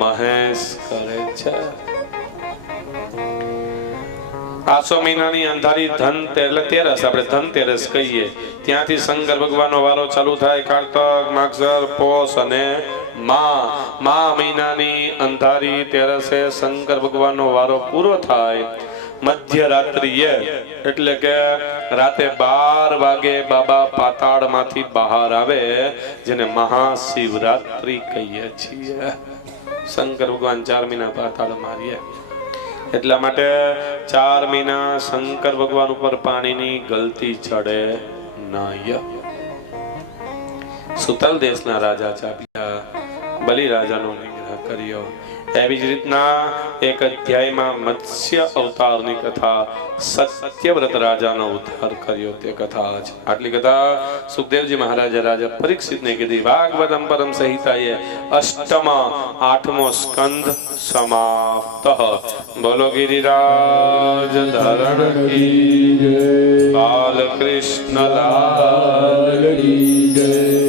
મહેશ કરે છે. આસો મહિનાની અંધારી ધનતેરસ, આપણે ધનતેરસ કહીએ, ત્યાંથી શંકર ભગવાનનો વારો ચાલુ થાય. કાર્તક, માગસર, પોષ અને મા મહિનાની અંધારી તેરસે શંકર ભગવાનનો વારો પૂરો થાય. મધ્યરાત્રિએ એટલે કે રાતે 12 વાગે બાબા પાતાળમાંથી બહાર આવે, જેને મહાશિવરાત્રિ કહીએ છીએ. શંકર ભગવાન 4 મહિના પાતાળમાં રહ્યા, એટલા માટે 4 મહિના શંકર ભગવાન ઉપર પાણીની ગલતી ચડે નહીં. સુતલ દેશના રાજા ચાપ્યા, બલિરાજાનો નિગ્રહ કર્યો. એવી જ રીતના એક અધ્યાયમાં મત્સ્ય અવતારની કથા, સત્યવ્રત રાજાનો ઉદ્ધાર કર્યો, તે કથા છે. આટલી કથા સુખદેવજી મહારાજે રાજા પરીક્ષિતને કીધી. ભાગવતમ પરમ સંહિતાએ 8મો સ્કંદ સમાપ્ત. બોલો ગિરિરાજ ધરણ કી જય, બાલકૃષ્ણ લાલ કી જય.